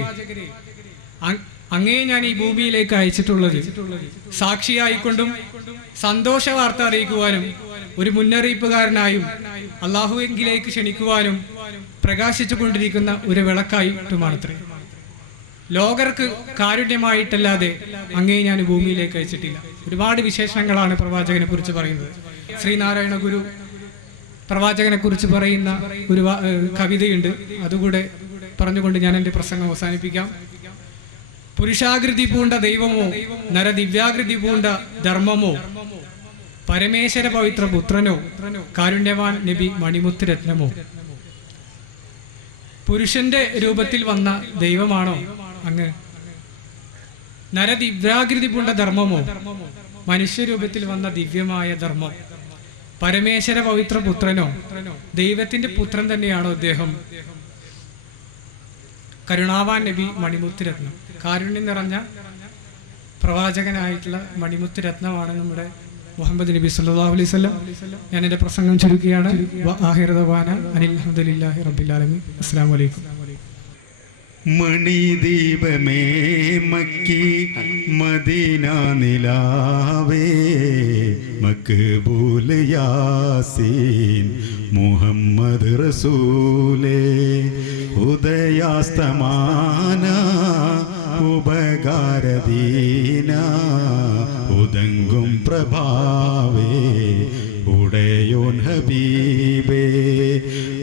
അങ്ങേ ഞാൻ ഈ ഭൂമിയിലേക്ക് അയച്ചിട്ടുള്ളത് സാക്ഷിയായിക്കൊണ്ടും സന്തോഷ വാർത്ത അറിയിക്കുവാനും ഒരു മുന്നറിയിപ്പുകാരനായും അള്ളാഹുവിലേക്ക് ക്ഷണിക്കുവാനും പ്രകാശിച്ചു കൊണ്ടിരിക്കുന്ന ഒരു വിളക്കായിട്ടുമാണത്രേ. ലോകർക്ക് കാരുണ്യമായിട്ടല്ലാതെ അങ്ങേ ഞാൻ ഭൂമിയിലേക്ക് അയച്ചിട്ടില്ല. ഒരുപാട് വിശേഷങ്ങളാണ് പ്രവാചകനെ കുറിച്ച് പറയുന്നത്. ശ്രീനാരായണ ഗുരു പ്രവാചകനെ കുറിച്ച് പറയുന്ന ഒരു കവിതയുണ്ട്. അതുകൂടെ പറഞ്ഞുകൊണ്ട് ഞാൻ എൻ്റെ പ്രസംഗം അവസാനിപ്പിക്കാം. പുരുഷാകൃതി പൂണ്ട ദൈവമോ നരദിവ്യാകൃതി പൂണ്ട ധർമ്മമോ പരമേശ്വര പവിത്ര പുത്രനോ കാരുണ്യവാൻ നബി മണിമുത്ത് രത്നമോ. പുരുഷന്റെ രൂപത്തിൽ വന്ന ദൈവമാണോ അങ്ങ്? നരദിവ്യാകൃതി പൂണ്ട ധർമ്മമോ മനുഷ്യരൂപത്തിൽ വന്ന ദിവ്യമായ ധർമ്മം. പരമേശ്വര പവിത്ര പുത്രനോ ദൈവത്തിന്റെ പുത്രൻ തന്നെയാണോ അദ്ദേഹം? കരുണാവാൻ നബി മണിമുത്ത് രത്നം, കാരുണ്യം നിറഞ്ഞ പ്രവാചകനായിട്ടുള്ള മണിമുത്ത് രത്നമാണ് നമ്മുടെ മുഹമ്മദ് നബി സല്ലല്ലാഹു അലൈഹി വസല്ലം. ഞാൻ എൻ്റെ പ്രസംഗം ചുരുക്കുകയാണ്. ആഖിറു ദഅവാന അനിൽ ഹംദുലില്ലാഹി റബ്ബിൽ ആലമീൻ. അസ്സലാമു അലൈക്കും. മണിദീപമേ മക്കി മദീന നിലാവേ മക്ബൂൽ യാസീൻ മുഹമ്മദ് റസൂലേ ഉദയാസ്തമാന ഉപകാരദീന ഉദങ്കും പ്രഭാവേ ഉടയോൻ ഹബീബേ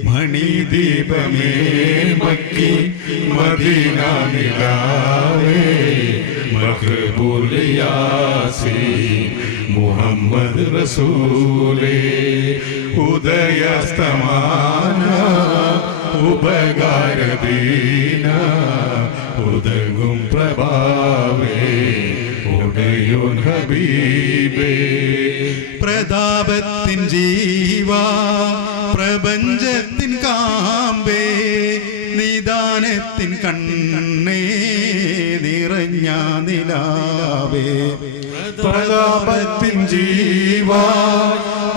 മണിദീപമേ മക്കി മദീന നിലാവേ മഖ്ബൂൽ യാസീൻ മുഹമ്മദ് റസൂലേ ഉദയാസ്തമാന ഉപകാരദീന ഉദകും പ്രഭാവേ ഉടയോൻ ഹബീബേ പ്രതാപത്തിൻ ജീവാ പ്രപഞ്ചത്തിൻ കാമ്പേ നിദാനത്തിൻ കണ്ണേ നിറഞ്ഞ നിലാവേ പ്രതാപത്തിൻ ജീവാ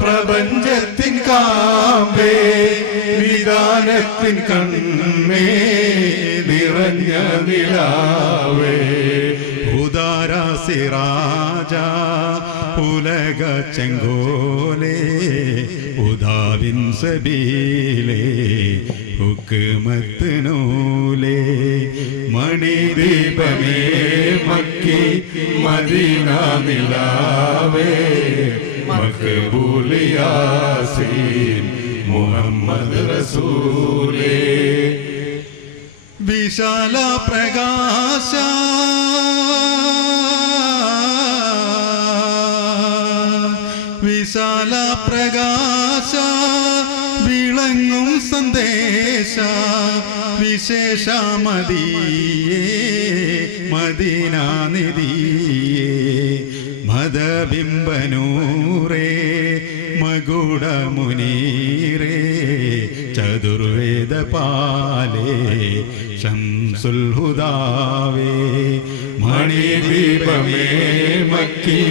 പ്രപഞ്ചത്തിൻ കാമ്പേ നിദാനത്തിൻ കണ്ണേ നിറഞ്ഞ നിലാവേ ഉദാരാസിറാജ ഉലക ചെങ്കോലേ ഉദാവിൻ സബീലേ ഹുക്മത്ത് നൂലേ മണിദീപമേ മക്കി മദീന നിലാവേ മഖബൂൽ യാസീൻ മുഹമ്മദ് റസൂലേ വിശാല പ്രകാശ വിശാല പ്രകാശ വിളങ്ങും സന്ദേശ വിശേഷ മദീയേ മദീന നിധിയേ മദബിംബനൂരേ മകുട മുനീരേ ചതുർവേദ പാലേ ശംസുൽ ഹുദാവേ മണിദീപമേ മക്കി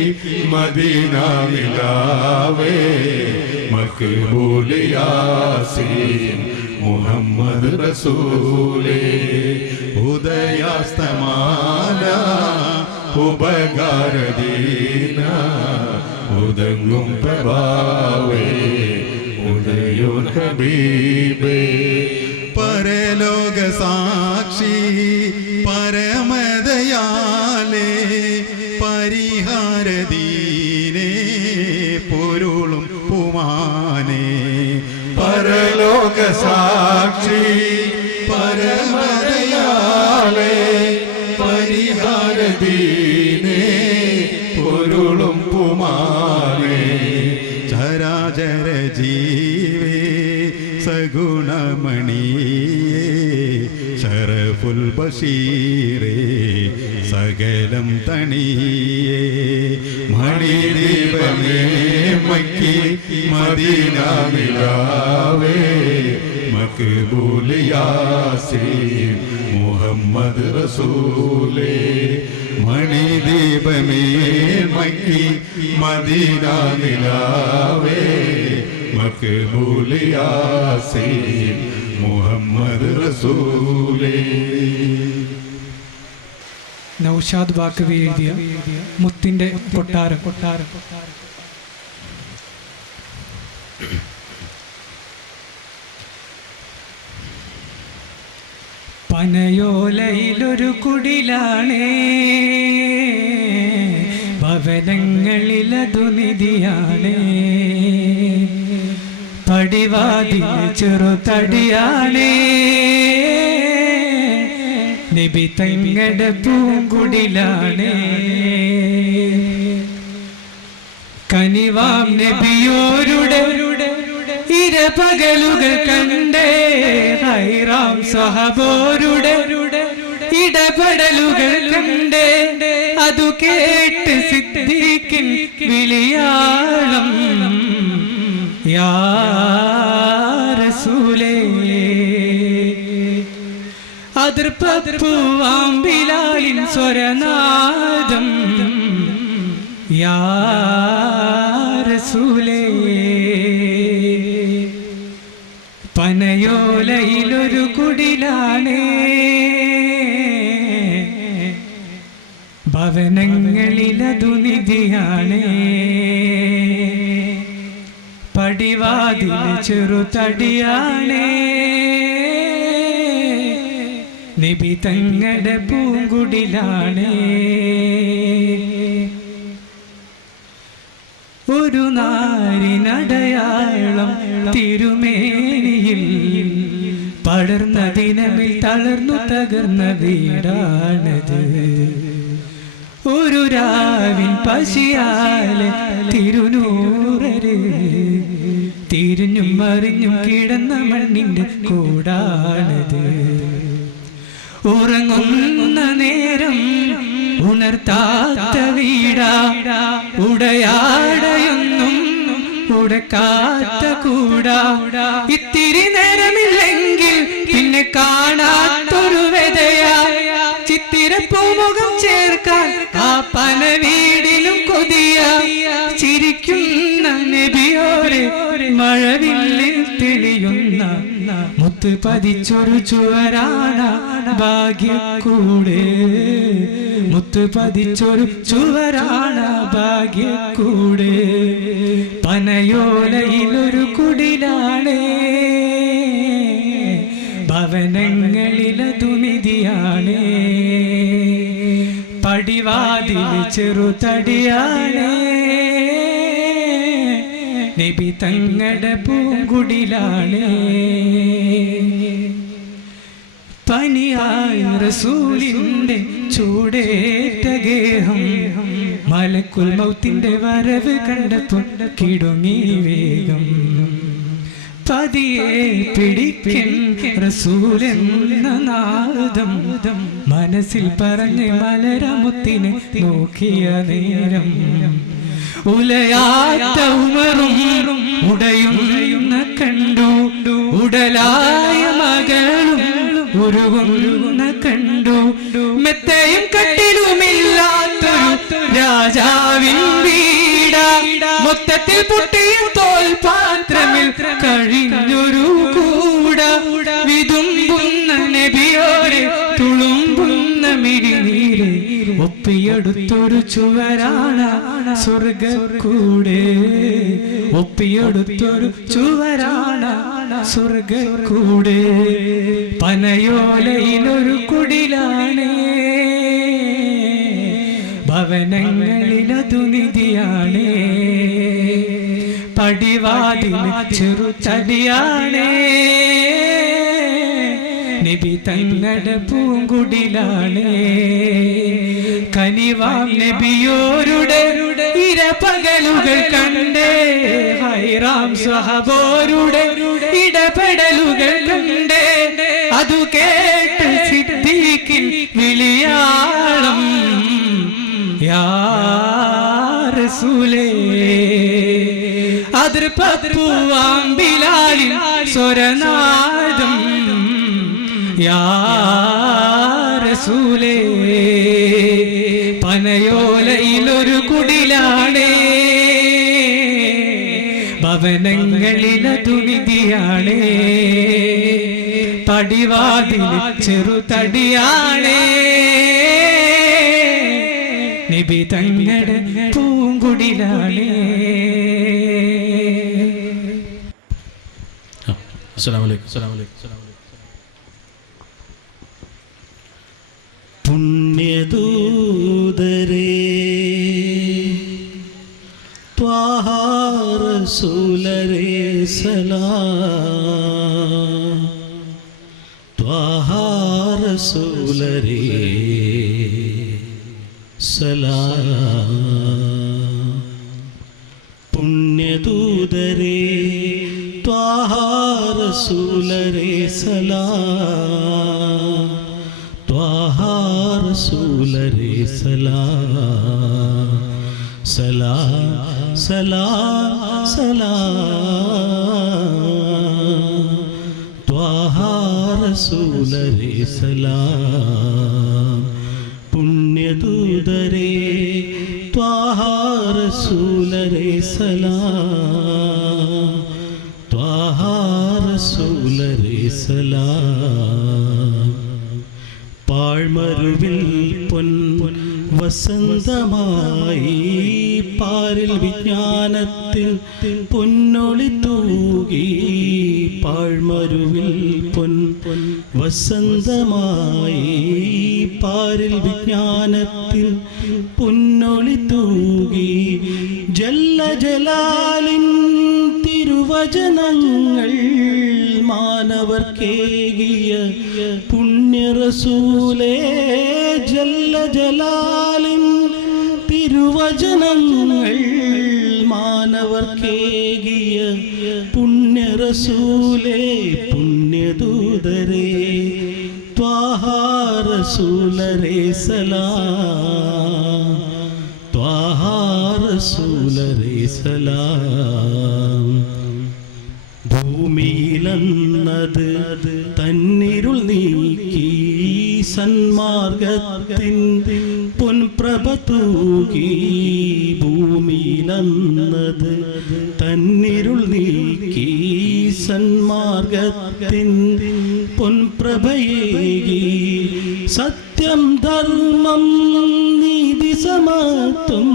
മദീന നിലാവേ മഖബൂൽ യാസീൻ മുഹമ്മദ് റസൂലേ ഉദയാസ്തമാല ഉപകാരദീന ഉദങ്ങും പ്രഭാവേ ഉദയോൻ ഹബീബേ പരലോക സാക്ഷി പരമദയാലേ പരിഹാരദീനേ പൊരുളും പുമാനേ പരലോക സാക്ഷി പരമദയാലേ പരിഹാരദീനേ പൊരുളും പുമാനേ ചരാചര ജീവേ സഗുണമണിയേ ശരഫുൽ ബഷീരേ സകലം തണിയേ മണിദീപമേ മക്കി മദീന നിലാവേ മഖബൂൽ യാസീൻ മുഹമ്മദ് റസൂലേ മണിദീപമേ മക്കി മദീന നിലാവേ മഖബൂൽ യാസീൻ മുഹമ്മദ് റസൂലേ നൗഷാദ് ബാക്കവി എഴുതിയ മുത്തിന്റെ കൊട്ടാരം. പനയോലയിലൊരു കുടിലാണേ ഭവനങ്ങളിലതു നിധിയാണേ പടിവാതിൽ ചെറുതടിയാണേ നബി തങ്ങളുടെ പൂങ്കുടിലാണേ കനിവാം നബിയോരുടെ ഇരപകലുകൾ കണ്ടേ ഹൈറാം സഹബോരുടെ ഇടപെടലുകൾ കണ്ടേ അതു കേട്ട് സിദ്ദീഖിൻ വിളിയാളം യാ റസൂലേ അതിർപ്പൂവാം ബിലാലിൻ സ്വരനാദം യാ റസൂലേ പനയോലയിലൊരു കുടിലാണേ ഭവനങ്ങളിലതു നിധിയാണേ പടിവാതിൽ ചെറുതടിയാണേ നബി തങ്ങളുടെ പൂങ്കുടിലാണേ ഒരു നാരിനടയാളം തിരുമേനിയിൽ പടർന്ന ദിനമിൽ തളർന്നു തകർന്ന വീടാണത് ഒരു രാവിൻ പശിയാലെ തിരുനൂറര് തിരിഞ്ഞും മറിഞ്ഞും കിടന്ന മണ്ണിന്റെ കൂടാണത് ഉറങ്ങുന്ന നേരം ഉണർത്താത്ത വീടാ, ഉടയാടയൊന്നും ഉടക്കാത്ത കൂടാ. ഇത്തിരി നേരമില്ലെങ്കിൽ പിന്നെ കാണാത്തൊരു വെതയാ, ചിത്തിര പൂമുഖം ചേർക്കാൻ ആ പന വീടിലും കൊതിയ. ചിരിക്കുന്ന നബിയോരെ മഴവില്ലിൽ തെളിയുന്ന മുത്ത് പതിച്ചൊരു ചുവരാണ ഭാഗ്യക്കൂടെ, മുത്ത് പതിച്ചൊരു ചുവരാണ ഭാഗ്യക്കൂടെ. പനയോലയിലൊരു കുടിലാണ്, ഭവനങ്ങളിലതു നിധിയാണ്. പടിവാതിൽ ചെറുതടിയാണ്, നബി തങ്ങളുടെ പൂങ്കുടിലാണ്. പനിയായ റസൂലിന്റെ ചൂടേറ്റ ഗേഹം മലക്കുൽ മൗത്തിന്റെ വരവ് കണ്ടപ്പോൾ കിടുങ്ങി വേഗം. പതിയെ പിടിക്കൻ റസൂലെന്ന നാദം മനസ്സിൽ പറഞ്ഞ് മലരമുത്തിനെ നോക്കിയ നേരം. ഉലയാത്ത ഉമറും ഉടയുന്ന കണ്ടു, ഉടലായ മകളും ഉരുകുന്ന കണ്ടു. മെത്തയും കട്ടിലുമില്ലാത്തൊരു രാജാവിൻ വീടാ, മൊത്തത്തിൽ പൊട്ടിയും തോൽപാത്രമിൽ കഴിഞ്ഞൊരു കൂട. വിതുമ്പുന്ന നബിയോരെ തുളുമ്പുന്ന മിഴിനീര് ഒപ്പിയെടുത്തൊരു ചുവരാണ സ്വർഗ്ഗക്കൂടെ, ഒപ്പിയെടുത്തൊരു ചുവരാണ സ്വർഗ്ഗക്കൂടെ. പനയോലയിലൊരു കുടിലാണ്, ഭവനങ്ങളിലതു നിധിയാണ്. പടിവാതിൽ ചെറുതടിയാണ്, നബി തങ്ങളുടെ പൂങ്കുടിലാണ്. കനിവാം നബിയോരുടെ ഇരപകലുകൾ കണ്ടേ, ഹൈറാം സ്വഹബോരുടെ ഇടപെടലുകൾ കണ്ടേ. അതു കേട്ട് സിദ്ദീഖിൻ വിളിയാളം, യാ റസൂലേ. അതിർപ്പൂവാം ബിലാലിൻ സ്വരനാദം, യാ റസൂലേ. പനയോലയിലൊരു കുടിലാണ്, ഭവനങ്ങളിലതു നിധിയാണ്. പടിവാതിൽ ചെറുതടിയാണ്, നബി തങ്ങളുടെ പൂങ്കുടിലാണ്. പുണ്യദൂതരേ ത്വാഹ റസൂലരേ സലാം, ത്വാഹ റസൂലരേ സലാം. പുണ്യദൂതരേ ത്വാഹ റസൂലരേ സലാം, ത്വാഹ റസൂലരേ സലാം. സലാം സലാം സലാം, ത്വാഹ റസൂലരേ സലാം. പുണ്യദൂതരേ ത്വാഹ റസൂലരേ സലാം, ത്വാഹ റസൂലരേ സലാം. പാഴ്മരുവിൽ പൊൻ വസന്തമായി പാരിൽ വിജ്ഞാനത്തിൽ പൊന്നൊളി തൂകി. പാഴ്മരുവിൽ പൊൻ വസന്തമായി പാരിൽ വിജ്ഞാനത്തിൽ പൊന്നൊളി തൂകി. ജല്ല ജലാലിൻ തിരുവചനങ്ങൾ മാനവർക്കേകിയ പുണ്യ റസൂലേ. ജല്ല ജലാലിൻ തിരുവചനങ്ങൾ മാനവർക്കേകിയ പുണ്യ റസൂലേ. പുണ്യദൂതരേ ത്വാഹ റസൂലരേ സലാം, ത്വാഹ റസൂലരേ സലാം. ഭൂമിയിലെന്നത് തന്നിരുൾ നീക്കി സന്മാർഗത്തിൻ പൊൻപ്രഭ തൂകി. ഭൂമിയിലെന്നത് തന്നിരുൾ നീക്കി സന്മാർഗത്തിൻ പൊൻപ്രഭയേകി. സത്യം ധർമ്മം നീതി സമത്വം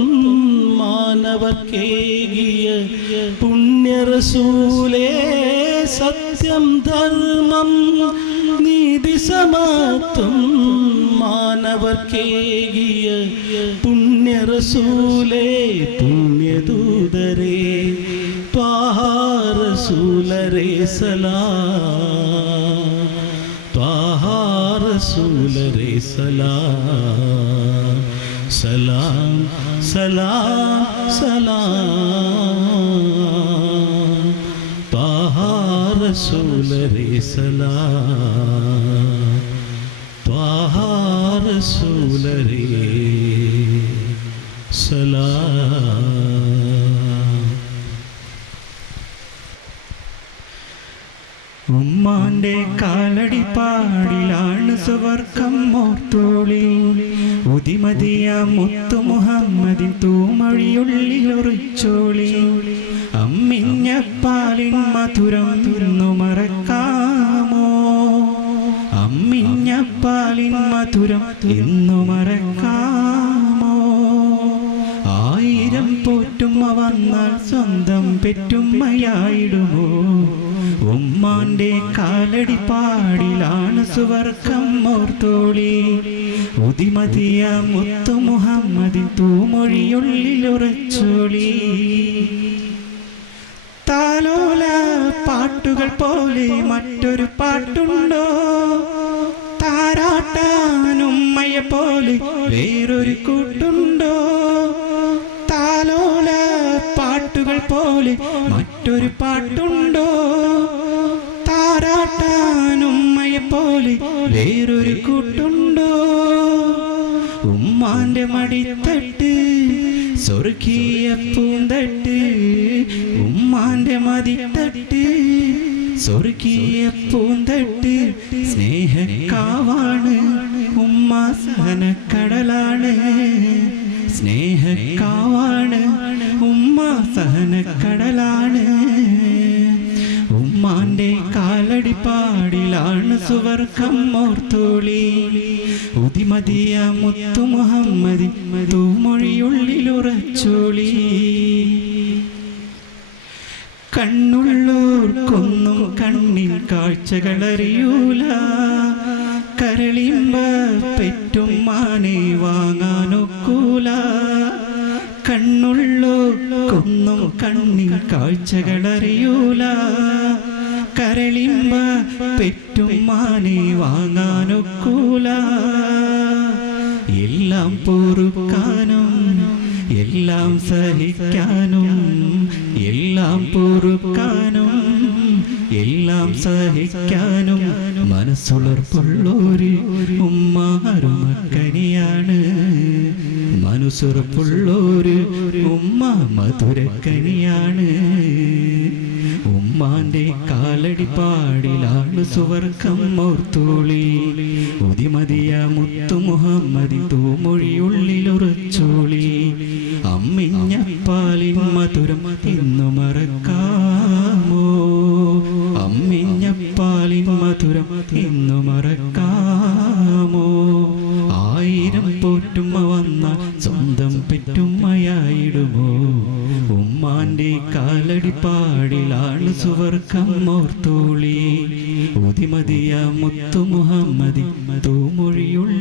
മാനവർക്കേകിയ പുണ്യ റസൂലേ. സത്യം ധർമ്മം നീതി സമത്വം മാനവർക്കേകിയ പുണ്യ റസൂലേ. പുണ്യദൂതരേ ത്വാഹ റസൂലരേ സലാം, ത്വാഹ റസൂലരേ സലാം. സലാം സലാം സലാം, ത്വാഹ റസൂലരേ സലാം, ത്വാഹ റസൂലരേ സലാം. ഉമ്മാന്റെ കാലടിപ്പാടിലാണ് സുവർക്കം ഓർത്തോളി. ഉദിമതിയ മുത്തു മുഹമ്മദിൻ തൂമൊഴിയുള്ളിലൊറിച്ചോളി. അമ്മിഞ്ഞപ്പാലിൻ മധുരം തിന്നു മറക്കാമോ? അമ്മിഞ്ഞപ്പാലിൻ മധുരം ഇന്നു മറക്കാമോ? ആയിരം പോറ്റുമ്മ വന്നാൽ സ്വന്തം പെറ്റുമ്മയായിടുമോ? ഉമ്മാന്റെ കാലടിപ്പാടിലാണ് സുവർക്കം ഓർത്തോളി. ഉദിമതിയ മുത്തു മുഹമ്മദിൻ തൂമൊഴിയുള്ളിലുറച്ചോളി. താലോല പാട്ടുകൾ പോലെ മറ്റൊരു പാട്ടുണ്ടോ? താരാട്ടാനുമ്മയെ പോലെ വേറൊരു കൂട്ടുണ്ടോ? താലോല പാട്ടുകൾ പോലെ മറ്റൊരു പാട്ടുണ്ടോ? താരാട്ടാനുമ്മയെ പോലെ വേറൊരു കൂട്ടുണ്ടോ? ഉമ്മാന്റെ മടിത്തട്ട് സ്വർഗീയ പൂന്തട്ട്. ഉമ്മാന്റെ മടിത്തട്ട് സ്വർഗീയ പൂന്തട്ട്. സ്നേഹക്കാവാണ് ഉമ്മ സഹനക്കടലാണ്. സ്നേഹക്കാവാണ് ഉമ്മ സഹനക്കടലാണ്. ഉമ്മാന്റെ കാലടിപ്പാടിലാണ് സുവർക്കം ഓർത്തോളി. ഉദിമതിയ മുത്തു മുഹമ്മദിൻ തൂമൊഴിയുള്ളിലുറച്ചോളി. കണ്ണുള്ളോർക്കൊന്നും കണ്ണിൻ കാഴ്ചകളറിയൂല. കരളിമ്പ പെറ്റുമ്മാനെ വാങ്ങാനൊക്കൂല. കണ്ണുള്ളോർക്കൊന്നും കണ്ണിൻ കാഴ്ചകളറിയൂല. കരളിമ്പ പെറ്റുമ്മാനെ വാങ്ങാനൊക്കൂല. എല്ലാം പൊറുക്കാനും എല്ലാം സഹിക്കാനും, എല്ലാം പൊറുക്കാനും എല്ലാം സഹിക്കാനും മനസ്സുളർപ്പുള്ളൊരു ഉമ്മ അരുമക്കനിയാണ്. മനസ്സുറപ്പുള്ളൊരു ഉമ്മ മധുരക്കനിയാണ്. ഉമ്മാന്റെ കാലടിപ്പാടിലാണ് സുവർക്കം ഓർത്തോളി. ഉദിമതിയ മുത്തു മുഹമ്മദിൻ തൂമൊഴിയുള്ളിലുറച്ചോളി. അമ്മിഞ്ഞപ്പാലിൻ മധുരം ഇന്നു മറക്കാമോ? അമ്മിഞ്ഞപ്പാലിൻ മധുരം ഇന്നു മറക്കാമോ? ആയിരം പോറ്റുമ്മ വന്നാൽ സ്വന്തം പെറ്റുമ്മയായിടുമോ? ഉമ്മാന്റെ കാലടിപ്പാടിലാണ് സുവർക്കം ഓർത്തോളി. ഉദിമതിയ മുത്തു മുഹമ്മദിൻ തൂമൊഴിയുള്ള